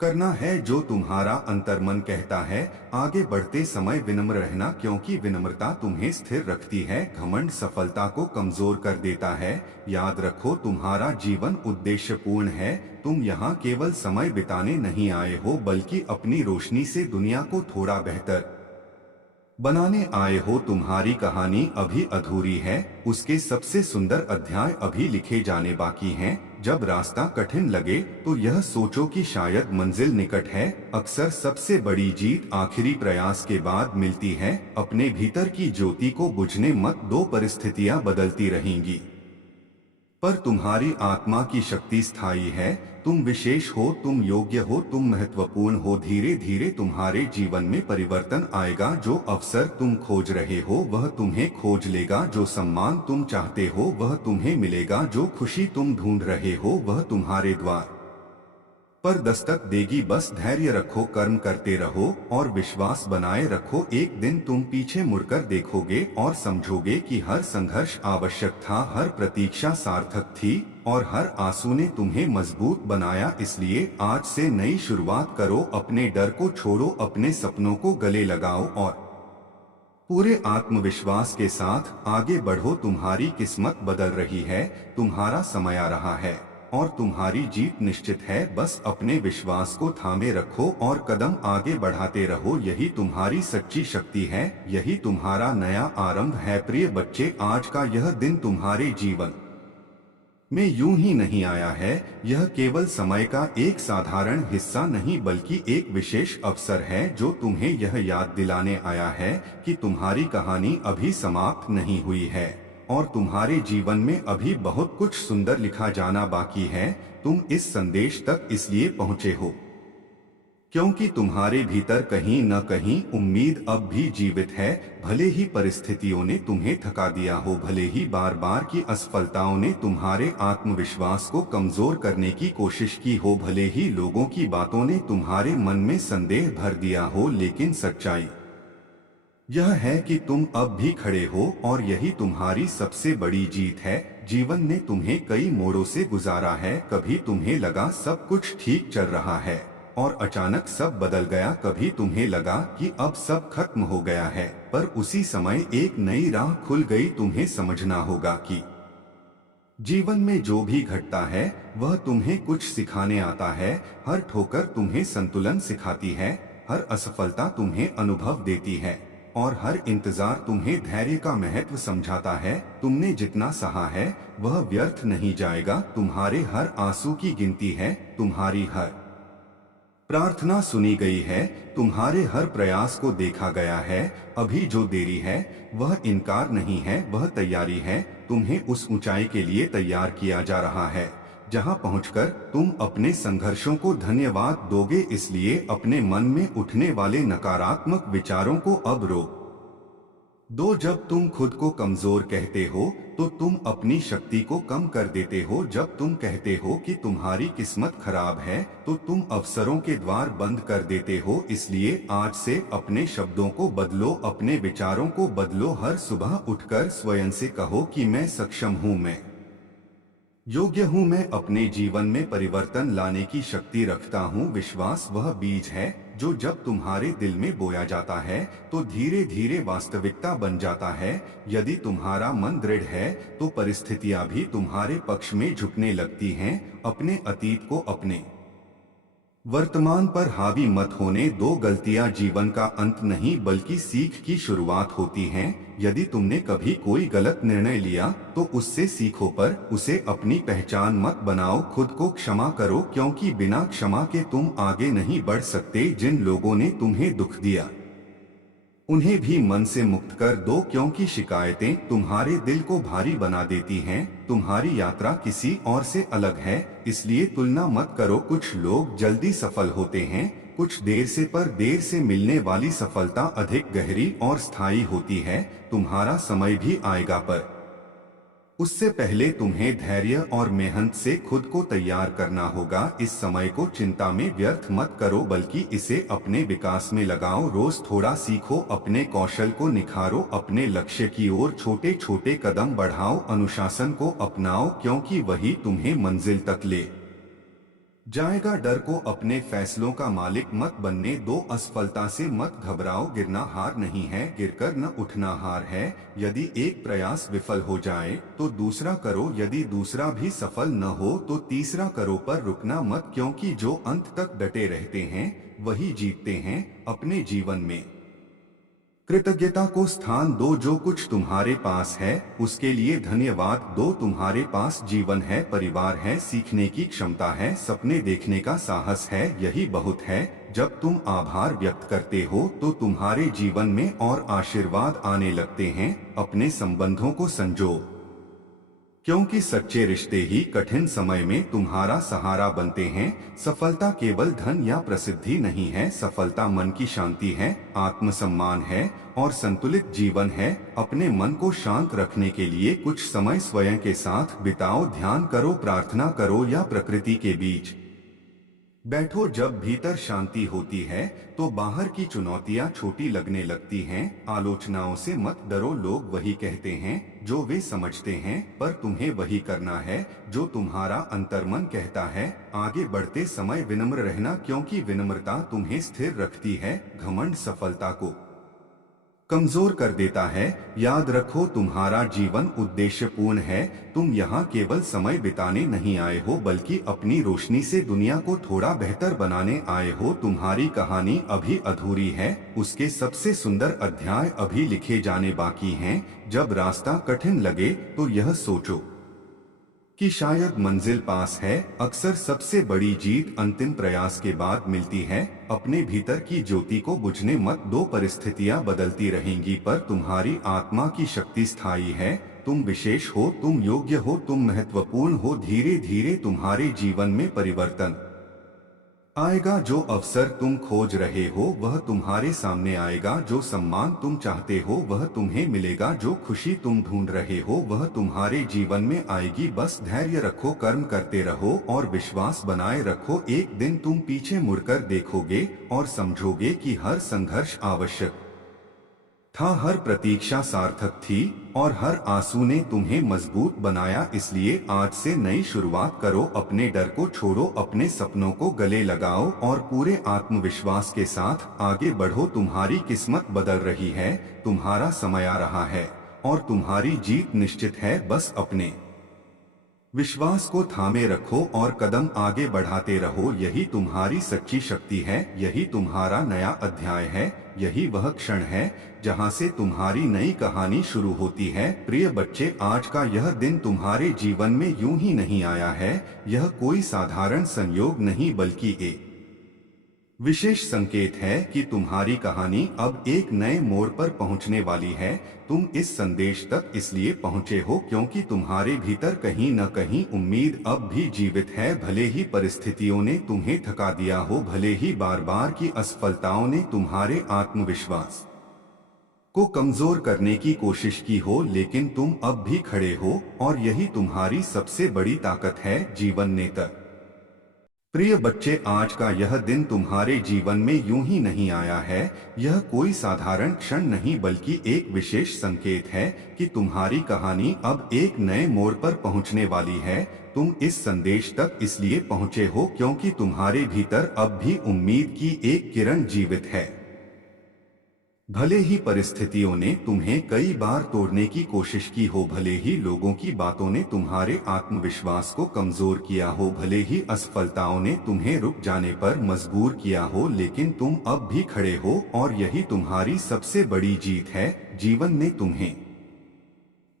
करना है जो तुम्हारा अंतर्मन कहता है। आगे बढ़ते समय विनम्र रहना, क्योंकि विनम्रता तुम्हें स्थिर रखती है। घमंड सफलता को कमजोर कर देता है। याद रखो, तुम्हारा जीवन उद्देश्यपूर्ण है। तुम यहाँ केवल समय बिताने नहीं आए हो, बल्कि अपनी रोशनी से दुनिया को थोड़ा बेहतर बनाने आए हो। तुम्हारी कहानी अभी अधूरी है, उसके सबसे सुंदर अध्याय अभी लिखे जाने बाकी हैं। जब रास्ता कठिन लगे तो यह सोचो कि शायद मंजिल निकट है। अक्सर सबसे बड़ी जीत आखिरी प्रयास के बाद मिलती है। अपने भीतर की ज्योति को बुझने मत दो। परिस्थितियां बदलती रहेंगी, पर तुम्हारी आत्मा की शक्ति स्थायी है। तुम विशेष हो, तुम योग्य हो, तुम महत्वपूर्ण हो। धीरे धीरे तुम्हारे जीवन में परिवर्तन आएगा। जो अवसर तुम खोज रहे हो वह तुम्हें खोज लेगा। जो सम्मान तुम चाहते हो वह तुम्हें मिलेगा। जो खुशी तुम ढूंढ रहे हो वह तुम्हारे द्वार पर दस्तक देगी। बस धैर्य रखो, कर्म करते रहो और विश्वास बनाए रखो। एक दिन तुम पीछे मुड़कर देखोगे और समझोगे कि हर संघर्ष आवश्यक था, हर प्रतीक्षा सार्थक थी और हर आंसू ने तुम्हें मजबूत बनाया। इसलिए आज से नई शुरुआत करो। अपने डर को छोड़ो, अपने सपनों को गले लगाओ और पूरे आत्मविश्वास के साथ आगे बढ़ो। तुम्हारी किस्मत बदल रही है, तुम्हारा समय आ रहा है और तुम्हारी जीत निश्चित है। बस अपने विश्वास को थामे रखो और कदम आगे बढ़ाते रहो। यही तुम्हारी सच्ची शक्ति है, यही तुम्हारा नया आरंभ है। प्रिय बच्चे, आज का यह दिन तुम्हारे जीवन में यूं ही नहीं आया है। यह केवल समय का एक साधारण हिस्सा नहीं, बल्कि एक विशेष अवसर है जो तुम्हें यह याद दिलाने आया है कि तुम्हारी कहानी अभी समाप्त नहीं हुई है और तुम्हारे जीवन में अभी बहुत कुछ सुंदर लिखा जाना बाकी है। तुम इस संदेश तक इसलिए पहुंचे हो क्योंकि तुम्हारे भीतर कहीं न कहीं उम्मीद अब भी जीवित है। भले ही परिस्थितियों ने तुम्हें थका दिया हो, भले ही बार बार की असफलताओं ने तुम्हारे आत्मविश्वास को कमजोर करने की कोशिश की हो, भले ही लोगों की बातों ने तुम्हारे मन में संदेह भर दिया हो, लेकिन सच्चाई यह है कि तुम अब भी खड़े हो और यही तुम्हारी सबसे बड़ी जीत है। जीवन ने तुम्हें कई मोड़ों से गुजारा है। कभी तुम्हें लगा सब कुछ ठीक चल रहा है और अचानक सब बदल गया। कभी तुम्हें लगा कि अब सब खत्म हो गया है, पर उसी समय एक नई राह खुल गई। तुम्हें समझना होगा कि जीवन में जो भी घटता है वह तुम्हें कुछ सिखाने आता है। हर ठोकर तुम्हें संतुलन सिखाती है, हर असफलता तुम्हें अनुभव देती है और हर इंतजार तुम्हें धैर्य का महत्व समझाता है। तुमने जितना सहा है वह व्यर्थ नहीं जाएगा। तुम्हारे हर आंसू की गिनती है, तुम्हारी हर प्रार्थना सुनी गई है, तुम्हारे हर प्रयास को देखा गया है। अभी जो देरी है वह इनकार नहीं है, वह तैयारी है। तुम्हें उस ऊंचाई के लिए तैयार किया जा रहा है जहां पहुंचकर तुम अपने संघर्षों को धन्यवाद दोगे। इसलिए अपने मन में उठने वाले नकारात्मक विचारों को अब रोक दो, जब तुम खुद को कमजोर कहते हो तो तुम अपनी शक्ति को कम कर देते हो। जब तुम कहते हो कि तुम्हारी किस्मत खराब है तो तुम अवसरों के द्वार बंद कर देते हो। इसलिए आज से अपने शब्दों को बदलो, अपने विचारों को बदलो। हर सुबह उठकर स्वयं से कहो कि मैं सक्षम हूँ, मैं योग्य हूँ, मैं अपने जीवन में परिवर्तन लाने की शक्ति रखता हूँ। विश्वास वह बीज है जो जब तुम्हारे दिल में बोया जाता है तो धीरे धीरे वास्तविकता बन जाता है। यदि तुम्हारा मन दृढ़ है तो परिस्थितियां भी तुम्हारे पक्ष में झुकने लगती हैं। अपने अतीत को अपने वर्तमान पर हावी मत होने दो। गलतियां जीवन का अंत नहीं बल्कि सीख की शुरुआत होती हैं। यदि तुमने कभी कोई गलत निर्णय लिया तो उससे सीखो, पर उसे अपनी पहचान मत बनाओ। खुद को क्षमा करो, क्योंकि बिना क्षमा के तुम आगे नहीं बढ़ सकते। जिन लोगों ने तुम्हें दुख दिया उन्हें भी मन से मुक्त कर दो, क्योंकि शिकायतें तुम्हारे दिल को भारी बना देती हैं। तुम्हारी यात्रा किसी और से अलग है, इसलिए तुलना मत करो। कुछ लोग जल्दी सफल होते हैं, कुछ देर से, पर देर से मिलने वाली सफलता अधिक गहरी और स्थायी होती है। तुम्हारा समय भी आएगा, पर उससे पहले तुम्हें धैर्य और मेहनत से खुद को तैयार करना होगा। इस समय को चिंता में व्यर्थ मत करो बल्कि इसे अपने विकास में लगाओ। रोज थोड़ा सीखो, अपने कौशल को निखारो, अपने लक्ष्य की ओर छोटे छोटे कदम बढ़ाओ। अनुशासन को अपनाओ, क्योंकि वही तुम्हें मंजिल तक ले जाएगा। डर को अपने फैसलों का मालिक मत बनने दो। असफलता से मत घबराओ, गिरना हार नहीं है, गिरकर न उठना हार है। यदि एक प्रयास विफल हो जाए तो दूसरा करो, यदि दूसरा भी सफल न हो तो तीसरा करो, पर रुकना मत, क्योंकि जो अंत तक डटे रहते हैं वही जीतते हैं। अपने जीवन में कृतज्ञता को स्थान दो। जो कुछ तुम्हारे पास है उसके लिए धन्यवाद दो। तुम्हारे पास जीवन है, परिवार है, सीखने की क्षमता है, सपने देखने का साहस है, यही बहुत है। जब तुम आभार व्यक्त करते हो तो तुम्हारे जीवन में और आशीर्वाद आने लगते हैं। अपने संबंधों को संजो, क्योंकि सच्चे रिश्ते ही कठिन समय में तुम्हारा सहारा बनते हैं। सफलता केवल धन या प्रसिद्धि नहीं है, सफलता मन की शांति है, आत्मसम्मान है और संतुलित जीवन है। अपने मन को शांत रखने के लिए कुछ समय स्वयं के साथ बिताओ, ध्यान करो, प्रार्थना करो या प्रकृति के बीच बैठो। जब भीतर शांति होती है तो बाहर की चुनौतियां छोटी लगने लगती हैं। आलोचनाओं से मत डरो, लोग वही कहते हैं जो वे समझते हैं, पर तुम्हें वही करना है जो तुम्हारा अंतर्मन कहता है। आगे बढ़ते समय विनम्र रहना, क्योंकि विनम्रता तुम्हें स्थिर रखती है। घमंड सफलता को कमजोर कर देता है। याद रखो, तुम्हारा जीवन उद्देश्यपूर्ण है। तुम यहाँ केवल समय बिताने नहीं आए हो बल्कि अपनी रोशनी से दुनिया को थोड़ा बेहतर बनाने आए हो। तुम्हारी कहानी अभी अधूरी है, उसके सबसे सुंदर अध्याय अभी लिखे जाने बाकी हैं। जब रास्ता कठिन लगे तो यह सोचो कि शायद मंजिल पास है। अक्सर सबसे बड़ी जीत अंतिम प्रयास के बाद मिलती है। अपने भीतर की ज्योति को बुझने मत दो। परिस्थितियां बदलती रहेंगी, पर तुम्हारी आत्मा की शक्ति स्थायी है। तुम विशेष हो, तुम योग्य हो, तुम महत्वपूर्ण हो। धीरे धीरे तुम्हारे जीवन में परिवर्तन आएगा। जो अवसर तुम खोज रहे हो वह तुम्हारे सामने आएगा। जो सम्मान तुम चाहते हो वह तुम्हें मिलेगा। जो खुशी तुम ढूंढ रहे हो वह तुम्हारे जीवन में आएगी। बस धैर्य रखो, कर्म करते रहो और विश्वास बनाए रखो। एक दिन तुम पीछे मुड़कर देखोगे और समझोगे कि हर संघर्ष आवश्यक था, हर प्रतीक्षा सार्थक थी और हर आंसू ने तुम्हें मजबूत बनाया। इसलिए आज से नई शुरुआत करो, अपने डर को छोड़ो, अपने सपनों को गले लगाओ और पूरे आत्मविश्वास के साथ आगे बढ़ो। तुम्हारी किस्मत बदल रही है, तुम्हारा समय आ रहा है और तुम्हारी जीत निश्चित है। बस अपने विश्वास को थामे रखो और कदम आगे बढ़ाते रहो। यही तुम्हारी सच्ची शक्ति है, यही तुम्हारा नया अध्याय है, यही वह क्षण है जहां से तुम्हारी नई कहानी शुरू होती है। प्रिय बच्चे, आज का यह दिन तुम्हारे जीवन में यूं ही नहीं आया है। यह कोई साधारण संयोग नहीं बल्कि एक विशेष संकेत है कि तुम्हारी कहानी अब एक नए मोड़ पर पहुंचने वाली है। तुम इस संदेश तक इसलिए पहुंचे हो क्योंकि तुम्हारे भीतर कहीं न कहीं उम्मीद अब भी जीवित है। भले ही परिस्थितियों ने तुम्हें थका दिया हो, भले ही बार बार की असफलताओं ने तुम्हारे आत्मविश्वास को कमजोर करने की कोशिश की हो, लेकिन तुम अब भी खड़े हो और यही तुम्हारी सबसे बड़ी ताकत है। जीवन नेता। प्रिय बच्चे, आज का यह दिन तुम्हारे जीवन में यूं ही नहीं आया है। यह कोई साधारण क्षण नहीं बल्कि एक विशेष संकेत है कि तुम्हारी कहानी अब एक नए मोड़ पर पहुंचने वाली है। तुम इस संदेश तक इसलिए पहुंचे हो क्योंकि तुम्हारे भीतर अब भी उम्मीद की एक किरण जीवित है। भले ही परिस्थितियों ने तुम्हें कई बार तोड़ने की कोशिश की हो, भले ही लोगों की बातों ने तुम्हारे आत्मविश्वास को कमजोर किया हो, भले ही असफलताओं ने तुम्हें रुक जाने पर मजबूर किया हो, लेकिन तुम अब भी खड़े हो और यही तुम्हारी सबसे बड़ी जीत है। जीवन ने तुम्हें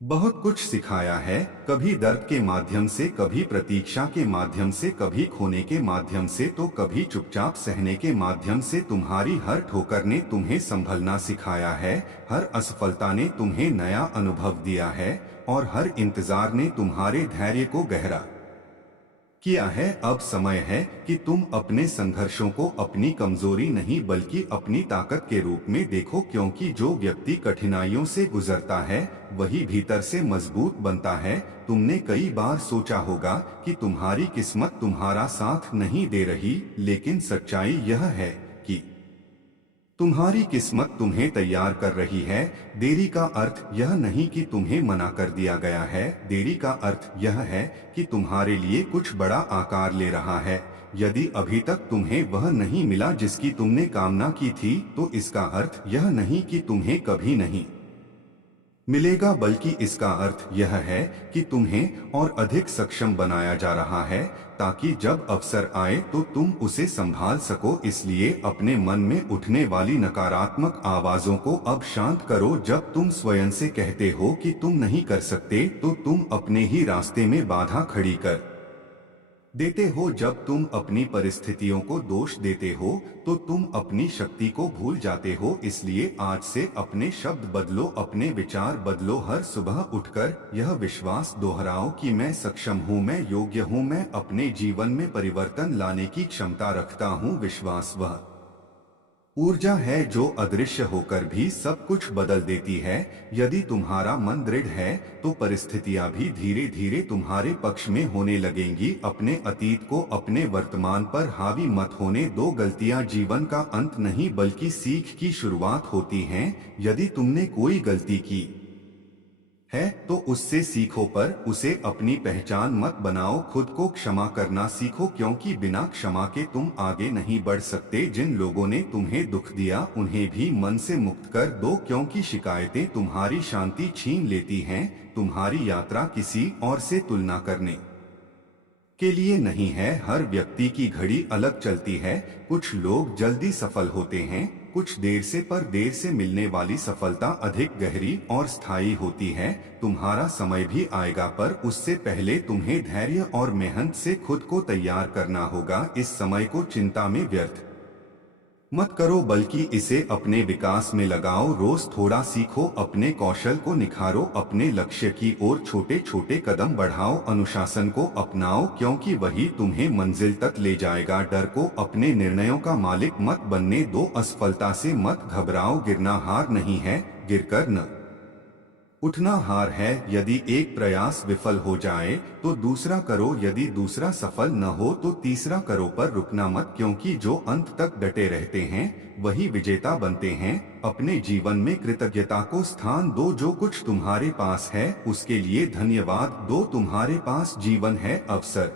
बहुत कुछ सिखाया है, कभी दर्द के माध्यम से, कभी प्रतीक्षा के माध्यम से, कभी खोने के माध्यम से, तो कभी चुपचाप सहने के माध्यम से। तुम्हारी हर ठोकर ने तुम्हें संभलना सिखाया है, हर असफलता ने तुम्हें नया अनुभव दिया है और हर इंतजार ने तुम्हारे धैर्य को गहरा किया है। अब समय है कि तुम अपने संघर्षों को अपनी कमजोरी नहीं बल्कि अपनी ताकत के रूप में देखो, क्योंकि जो व्यक्ति कठिनाइयों से गुजरता है वही भीतर से मजबूत बनता है। तुमने कई बार सोचा होगा कि तुम्हारी किस्मत तुम्हारा साथ नहीं दे रही, लेकिन सच्चाई यह है कि तुम्हारी किस्मत तुम्हें तैयार कर रही है। देरी का अर्थ यह नहीं कि तुम्हें मना कर दिया गया है, देरी का अर्थ यह है कि तुम्हारे लिए कुछ बड़ा आकार ले रहा है। यदि अभी तक तुम्हें वह नहीं मिला जिसकी तुमने कामना की थी, तो इसका अर्थ यह नहीं कि तुम्हें कभी नहीं मिलेगा, बल्कि इसका अर्थ यह है कि तुम्हें और अधिक सक्षम बनाया जा रहा है, ताकि जब अवसर आए तो तुम उसे संभाल सको। इसलिए अपने मन में उठने वाली नकारात्मक आवाजों को अब शांत करो। जब तुम स्वयं से कहते हो कि तुम नहीं कर सकते, तो तुम अपने ही रास्ते में बाधा खड़ी कर देते हो। जब तुम अपनी परिस्थितियों को दोष देते हो, तो तुम अपनी शक्ति को भूल जाते हो। इसलिए आज से अपने शब्द बदलो, अपने विचार बदलो। हर सुबह उठकर यह विश्वास दोहराओ कि मैं सक्षम हूँ, मैं योग्य हूँ, मैं अपने जीवन में परिवर्तन लाने की क्षमता रखता हूँ। विश्वास वह ऊर्जा है जो अदृश्य होकर भी सब कुछ बदल देती है। यदि तुम्हारा मन दृढ़ है तो परिस्थितियां भी धीरे धीरे तुम्हारे पक्ष में होने लगेंगी। अपने अतीत को अपने वर्तमान पर हावी मत होने दो। गलतियां जीवन का अंत नहीं बल्कि सीख की शुरुआत होती हैं। यदि तुमने कोई गलती की है तो उससे सीखो, पर उसे अपनी पहचान मत बनाओ। खुद को क्षमा करना सीखो, क्योंकि बिना क्षमा के तुम आगे नहीं बढ़ सकते। जिन लोगों ने तुम्हें दुख दिया उन्हें भी मन से मुक्त कर दो, क्योंकि शिकायतें तुम्हारी शांति छीन लेती हैं। तुम्हारी यात्रा किसी और से तुलना करने के लिए नहीं है। हर व्यक्ति की घड़ी अलग चलती है। कुछ लोग जल्दी सफल होते हैं, कुछ देर से, पर देर से मिलने वाली सफलता अधिक गहरी और स्थायी होती है। तुम्हारा समय भी आएगा, पर उससे पहले तुम्हें धैर्य और मेहनत से खुद को तैयार करना होगा। इस समय को चिंता में व्यर्थ मत करो, बल्कि इसे अपने विकास में लगाओ। रोज थोड़ा सीखो, अपने कौशल को निखारो, अपने लक्ष्य की ओर छोटे छोटे कदम बढ़ाओ। अनुशासन को अपनाओ, क्योंकि वही तुम्हें मंजिल तक ले जाएगा। डर को अपने निर्णयों का मालिक मत बनने दो। असफलता से मत घबराओ, गिरना हार नहीं है, गिरकर न उठना हार है। यदि एक प्रयास विफल हो जाए तो दूसरा करो, यदि दूसरा सफल न हो तो तीसरा करो, पर रुकना मत, क्योंकि जो अंत तक डटे रहते हैं वही विजेता बनते हैं। अपने जीवन में कृतज्ञता को स्थान दो। जो कुछ तुम्हारे पास है उसके लिए धन्यवाद दो। तुम्हारे पास जीवन है, अवसर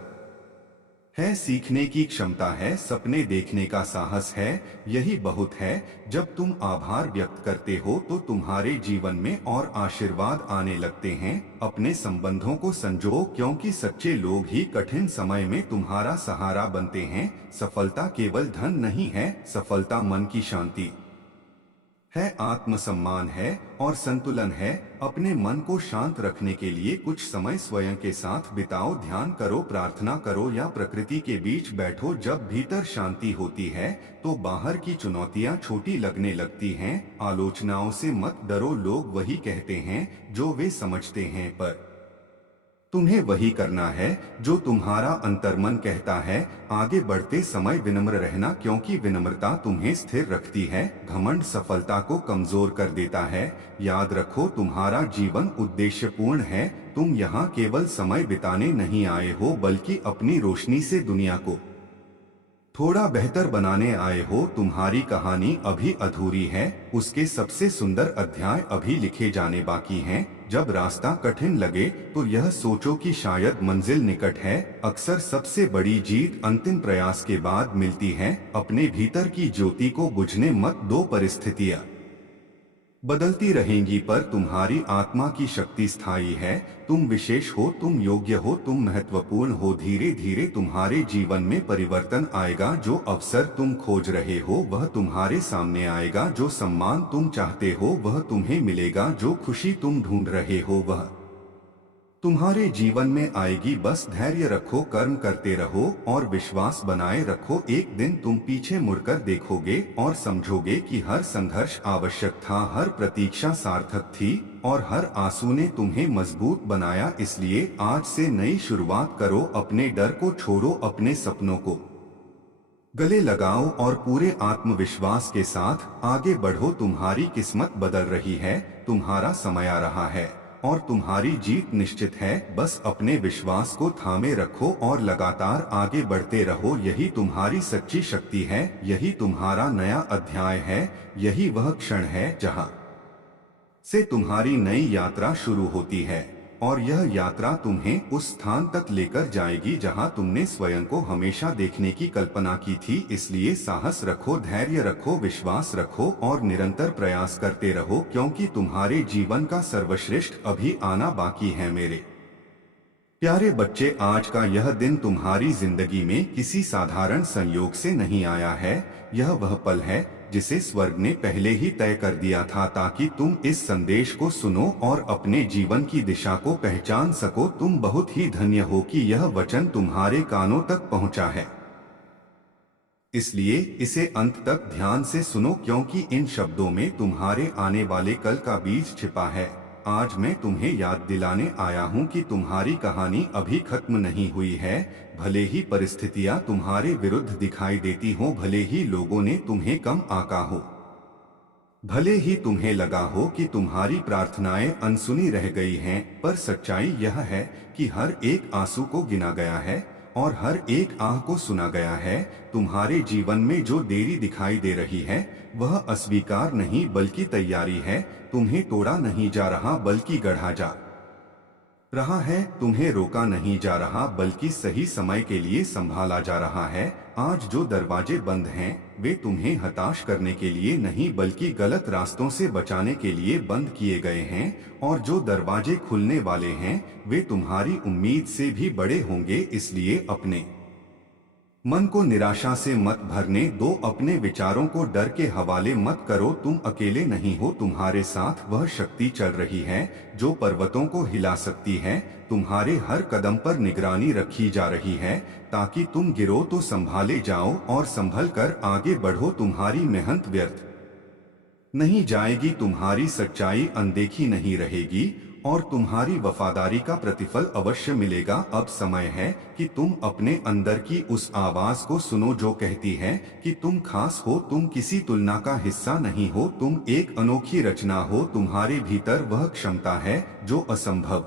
है, सीखने की क्षमता है, सपने देखने का साहस है। यही बहुत है। जब तुम आभार व्यक्त करते हो तो तुम्हारे जीवन में और आशीर्वाद आने लगते हैं। अपने संबंधों को संजो, क्योंकि सच्चे लोग ही कठिन समय में तुम्हारा सहारा बनते हैं। सफलता केवल धन नहीं है, सफलता मन की शांति है, आत्मसम्मान है और संतुलन है। अपने मन को शांत रखने के लिए कुछ समय स्वयं के साथ बिताओ। ध्यान करो, प्रार्थना करो या प्रकृति के बीच बैठो। जब भीतर शांति होती है तो बाहर की चुनौतियां छोटी लगने लगती हैं। आलोचनाओं से मत डरो, लोग वही कहते हैं जो वे समझते हैं, पर तुम्हें वही करना है जो तुम्हारा अंतर्मन कहता है। आगे बढ़ते समय विनम्र रहना, क्योंकि विनम्रता तुम्हें स्थिर रखती है। घमंड सफलता को कमजोर कर देता है। याद रखो, तुम्हारा जीवन उद्देश्यपूर्ण है। तुम यहाँ केवल समय बिताने नहीं आए हो, बल्कि अपनी रोशनी से दुनिया को थोड़ा बेहतर बनाने आए हो। तुम्हारी कहानी अभी अधूरी है, उसके सबसे सुंदर अध्याय अभी लिखे जाने बाकी हैं। जब रास्ता कठिन लगे तो यह सोचो कि शायद मंजिल निकट है। अक्सर सबसे बड़ी जीत अंतिम प्रयास के बाद मिलती है। अपने भीतर की ज्योति को बुझने मत दो। परिस्थितियां बदलती रहेंगी, पर तुम्हारी आत्मा की शक्ति स्थायी है। तुम विशेष हो, तुम योग्य हो, तुम महत्वपूर्ण हो। धीरे धीरे तुम्हारे जीवन में परिवर्तन आएगा। जो अवसर तुम खोज रहे हो वह तुम्हारे सामने आएगा। जो सम्मान तुम चाहते हो वह तुम्हें मिलेगा। जो खुशी तुम ढूंढ रहे हो वह तुम्हारे जीवन में आएगी। बस धैर्य रखो, कर्म करते रहो और विश्वास बनाए रखो। एक दिन तुम पीछे मुड़कर देखोगे और समझोगे कि हर संघर्ष आवश्यक था, हर प्रतीक्षा सार्थक थी और हर आंसू ने तुम्हें मजबूत बनाया। इसलिए आज से नई शुरुआत करो। अपने डर को छोड़ो, अपने सपनों को गले लगाओ और पूरे आत्मविश्वास के साथ आगे बढ़ो। तुम्हारी किस्मत बदल रही है, तुम्हारा समय आ रहा है और तुम्हारी जीत निश्चित है। बस अपने विश्वास को थामे रखो और लगातार आगे बढ़ते रहो। यही तुम्हारी सच्ची शक्ति है, यही तुम्हारा नया अध्याय है, यही वह क्षण है जहां से तुम्हारी नई यात्रा शुरू होती है। और यह यात्रा तुम्हें उस स्थान तक लेकर जाएगी जहां तुमने स्वयं को हमेशा देखने की कल्पना की थी। इसलिए साहस रखो, धैर्य रखो, विश्वास रखो और निरंतर प्रयास करते रहो, क्योंकि तुम्हारे जीवन का सर्वश्रेष्ठ अभी आना बाकी है। मेरे प्यारे बच्चे, आज का यह दिन तुम्हारी जिंदगी में किसी साधारण संयोग से नहीं आया है। यह वह पल है जिसे स्वर्ग ने पहले ही तय कर दिया था, ताकि तुम इस संदेश को सुनो और अपने जीवन की दिशा को पहचान सको। तुम बहुत ही धन्य हो कि यह वचन तुम्हारे कानों तक पहुंचा है। इसलिए इसे अंत तक ध्यान से सुनो, क्योंकि इन शब्दों में तुम्हारे आने वाले कल का बीज छिपा है। आज मैं तुम्हें याद दिलाने आया हूँ कि तुम्हारी कहानी अभी खत्म नहीं हुई है। भले ही परिस्थितियाँ तुम्हारे विरुद्ध दिखाई देती हों, भले ही लोगों ने तुम्हें कम आंका हो, भले ही तुम्हें लगा हो कि तुम्हारी प्रार्थनाएं अनसुनी रह गई हैं, पर सच्चाई यह है कि हर एक आंसू को गिना गया है और हर एक आह को सुना गया है। तुम्हारे जीवन में जो देरी दिखाई दे रही है वह अस्वीकार नहीं बल्कि तैयारी है। तुम्हें तोड़ा नहीं जा रहा बल्कि गढ़ा जा रहा है। तुम्हें रोका नहीं जा रहा बल्कि सही समय के लिए संभाला जा रहा है। आज जो दरवाजे बंद हैं वे तुम्हें हताश करने के लिए नहीं बल्कि गलत रास्तों से बचाने के लिए बंद किए गए हैं। और जो दरवाजे खुलने वाले हैं वे तुम्हारी उम्मीद से भी बड़े होंगे। इसलिए अपने मन को निराशा से मत भरने दो, अपने विचारों को डर के हवाले मत करो। तुम अकेले नहीं हो, तुम्हारे साथ वह शक्ति चल रही है जो पर्वतों को हिला सकती है। तुम्हारे हर कदम पर निगरानी रखी जा रही है ताकि तुम गिरो तो संभाले जाओ और संभल कर आगे बढ़ो। तुम्हारी मेहनत व्यर्थ नहीं जाएगी, तुम्हारी सच्चाई अनदेखी नहीं रहेगी और तुम्हारी वफादारी का प्रतिफल अवश्य मिलेगा। अब समय है कि तुम अपने अंदर की उस आवाज को सुनो जो कहती है कि तुम खास हो, तुम किसी तुलना का हिस्सा नहीं हो, तुम एक अनोखी रचना हो। तुम्हारे भीतर वह क्षमता है जो असंभव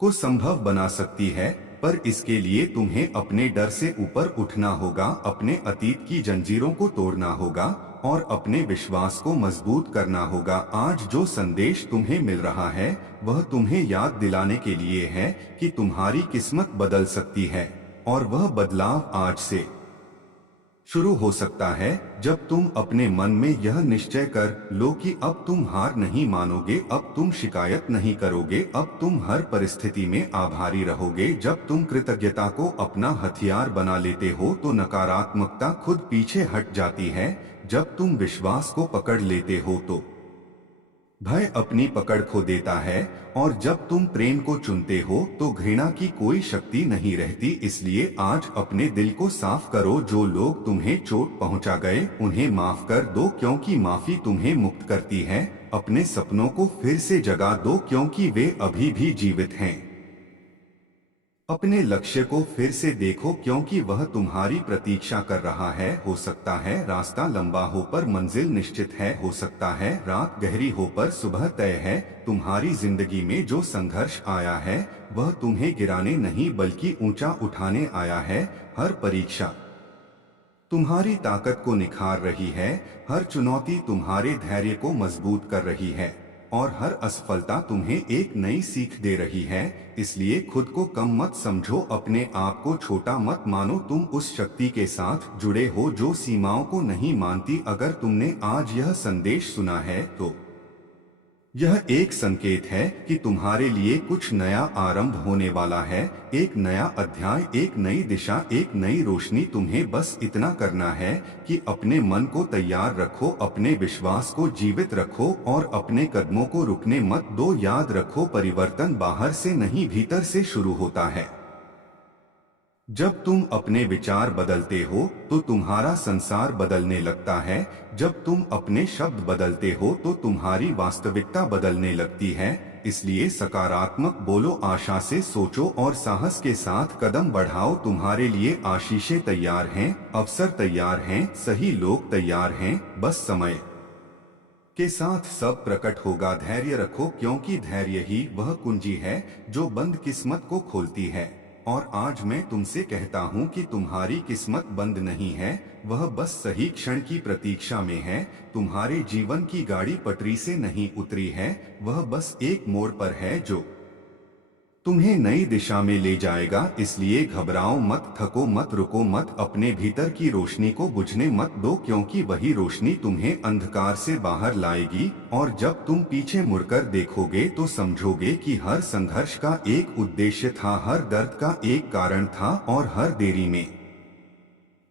को संभव बना सकती है, पर इसके लिए तुम्हें अपने डर से ऊपर उठना होगा, अपने अतीत की जंजीरों को तोड़ना होगा और अपने विश्वास को मजबूत करना होगा। आज जो संदेश तुम्हें मिल रहा है वह तुम्हें याद दिलाने के लिए है कि तुम्हारी किस्मत बदल सकती है और वह बदलाव आज से शुरू हो सकता है जब तुम अपने मन में यह निश्चय कर लो कि अब तुम हार नहीं मानोगे, अब तुम शिकायत नहीं करोगे, अब तुम हर परिस्थिति में आभारी रहोगे। जब तुम कृतज्ञता को अपना हथियार बना लेते हो तो नकारात्मकता खुद पीछे हट जाती है। जब तुम विश्वास को पकड़ लेते हो तो भय अपनी पकड़ खो देता है और जब तुम प्रेम को चुनते हो तो घृणा की कोई शक्ति नहीं रहती। इसलिए आज अपने दिल को साफ करो। जो लोग तुम्हें चोट पहुंचा गए उन्हें माफ कर दो, क्योंकि माफी तुम्हें मुक्त करती है। अपने सपनों को फिर से जगा दो, क्योंकि वे अभी भी जीवित हैं। अपने लक्ष्य को फिर से देखो क्योंकि वह तुम्हारी प्रतीक्षा कर रहा है। हो सकता है रास्ता लंबा हो पर मंजिल निश्चित है, हो सकता है रात गहरी हो पर सुबह तय है। तुम्हारी जिंदगी में जो संघर्ष आया है वह तुम्हें गिराने नहीं बल्कि ऊंचा उठाने आया है। हर परीक्षा तुम्हारी ताकत को निखार रही है, हर चुनौती तुम्हारे धैर्य को मजबूत कर रही है और हर असफलता तुम्हें एक नई सीख दे रही है। इसलिए खुद को कम मत समझो, अपने आप को छोटा मत मानो। तुम उस शक्ति के साथ जुड़े हो जो सीमाओं को नहीं मानती। अगर तुमने आज यह संदेश सुना है तो यह एक संकेत है कि तुम्हारे लिए कुछ नया आरंभ होने वाला है। एक नया अध्याय, एक नई दिशा, एक नई रोशनी। तुम्हें बस इतना करना है कि अपने मन को तैयार रखो, अपने विश्वास को जीवित रखो और अपने कदमों को रुकने मत दो। याद रखो, परिवर्तन बाहर से नहीं भीतर से शुरू होता है। जब तुम अपने विचार बदलते हो तो तुम्हारा संसार बदलने लगता है। जब तुम अपने शब्द बदलते हो तो तुम्हारी वास्तविकता बदलने लगती है। इसलिए सकारात्मक बोलो, आशा से सोचो और साहस के साथ कदम बढ़ाओ। तुम्हारे लिए आशीषें तैयार हैं, अवसर तैयार हैं, सही लोग तैयार हैं। बस समय के साथ सब प्रकट होगा। धैर्य रखो क्योंकि धैर्य ही वह कुंजी है जो बंद किस्मत को खोलती है। और आज मैं तुमसे कहता हूँ कि तुम्हारी किस्मत बंद नहीं है, वह बस सही क्षण की प्रतीक्षा में है। तुम्हारे जीवन की गाड़ी पटरी से नहीं उतरी है, वह बस एक मोड़ पर है जो तुम्हें नई दिशा में ले जाएगा। इसलिए घबराओ मत, थको मत, रुको मत, अपने भीतर की रोशनी को बुझने मत दो क्योंकि वही रोशनी तुम्हें अंधकार से बाहर लाएगी। और जब तुम पीछे मुड़कर देखोगे तो समझोगे कि हर संघर्ष का एक उद्देश्य था, हर दर्द का एक कारण था और हर देरी में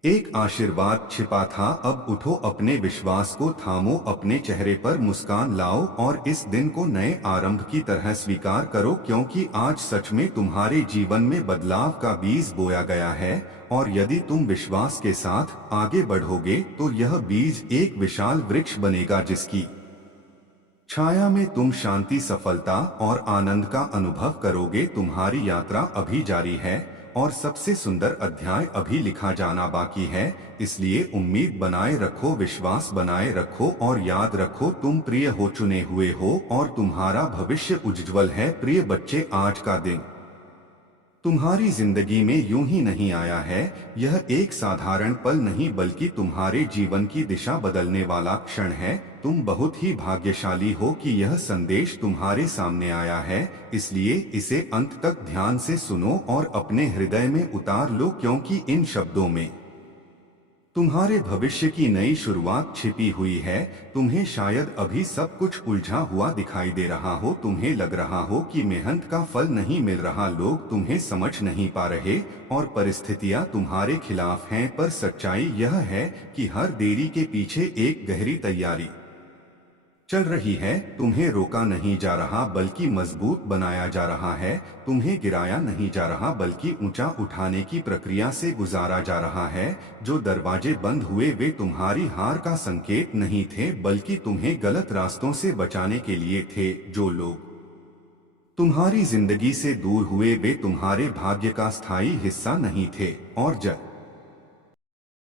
एक आशीर्वाद छिपा था। अब उठो, अपने विश्वास को थामो, अपने चेहरे पर मुस्कान लाओ और इस दिन को नए आरंभ की तरह स्वीकार करो क्योंकि आज सच में तुम्हारे जीवन में बदलाव का बीज बोया गया है। और यदि तुम विश्वास के साथ आगे बढ़ोगे तो यह बीज एक विशाल वृक्ष बनेगा जिसकी छाया में तुम शांति, सफलता और आनंद का अनुभव करोगे। तुम्हारी यात्रा अभी जारी है और सबसे सुंदर अध्याय अभी लिखा जाना बाकी है। इसलिए उम्मीद बनाए रखो, विश्वास बनाए रखो और याद रखो तुम प्रिय हो, चुने हुए हो और तुम्हारा भविष्य उज्ज्वल है। प्रिय बच्चे, आज का दिन तुम्हारी जिंदगी में यूं ही नहीं आया है। यह एक साधारण पल नहीं बल्कि तुम्हारे जीवन की दिशा बदलने वाला क्षण है। तुम बहुत ही भाग्यशाली हो कि यह संदेश तुम्हारे सामने आया है। इसलिए इसे अंत तक ध्यान से सुनो और अपने हृदय में उतार लो क्योंकि इन शब्दों में तुम्हारे भविष्य की नई शुरुआत छिपी हुई है। तुम्हें शायद अभी सब कुछ उलझा हुआ दिखाई दे रहा हो, तुम्हें लग रहा हो कि मेहनत का फल नहीं मिल रहा, लोग तुम्हें समझ नहीं पा रहे और परिस्थितियां तुम्हारे खिलाफ हैं। पर सच्चाई यह है कि हर देरी के पीछे एक गहरी तैयारी चल रही है। तुम्हें रोका नहीं जा रहा बल्कि मजबूत बनाया जा रहा है। तुम्हें गिराया नहीं जा रहा बल्कि ऊंचा उठाने की प्रक्रिया से गुजारा जा रहा है। जो दरवाजे बंद हुए वे तुम्हारी हार का संकेत नहीं थे बल्कि तुम्हें गलत रास्तों से बचाने के लिए थे। जो लोग तुम्हारी जिंदगी से दूर हुए वे तुम्हारे भाग्य का स्थायी हिस्सा नहीं थे और जब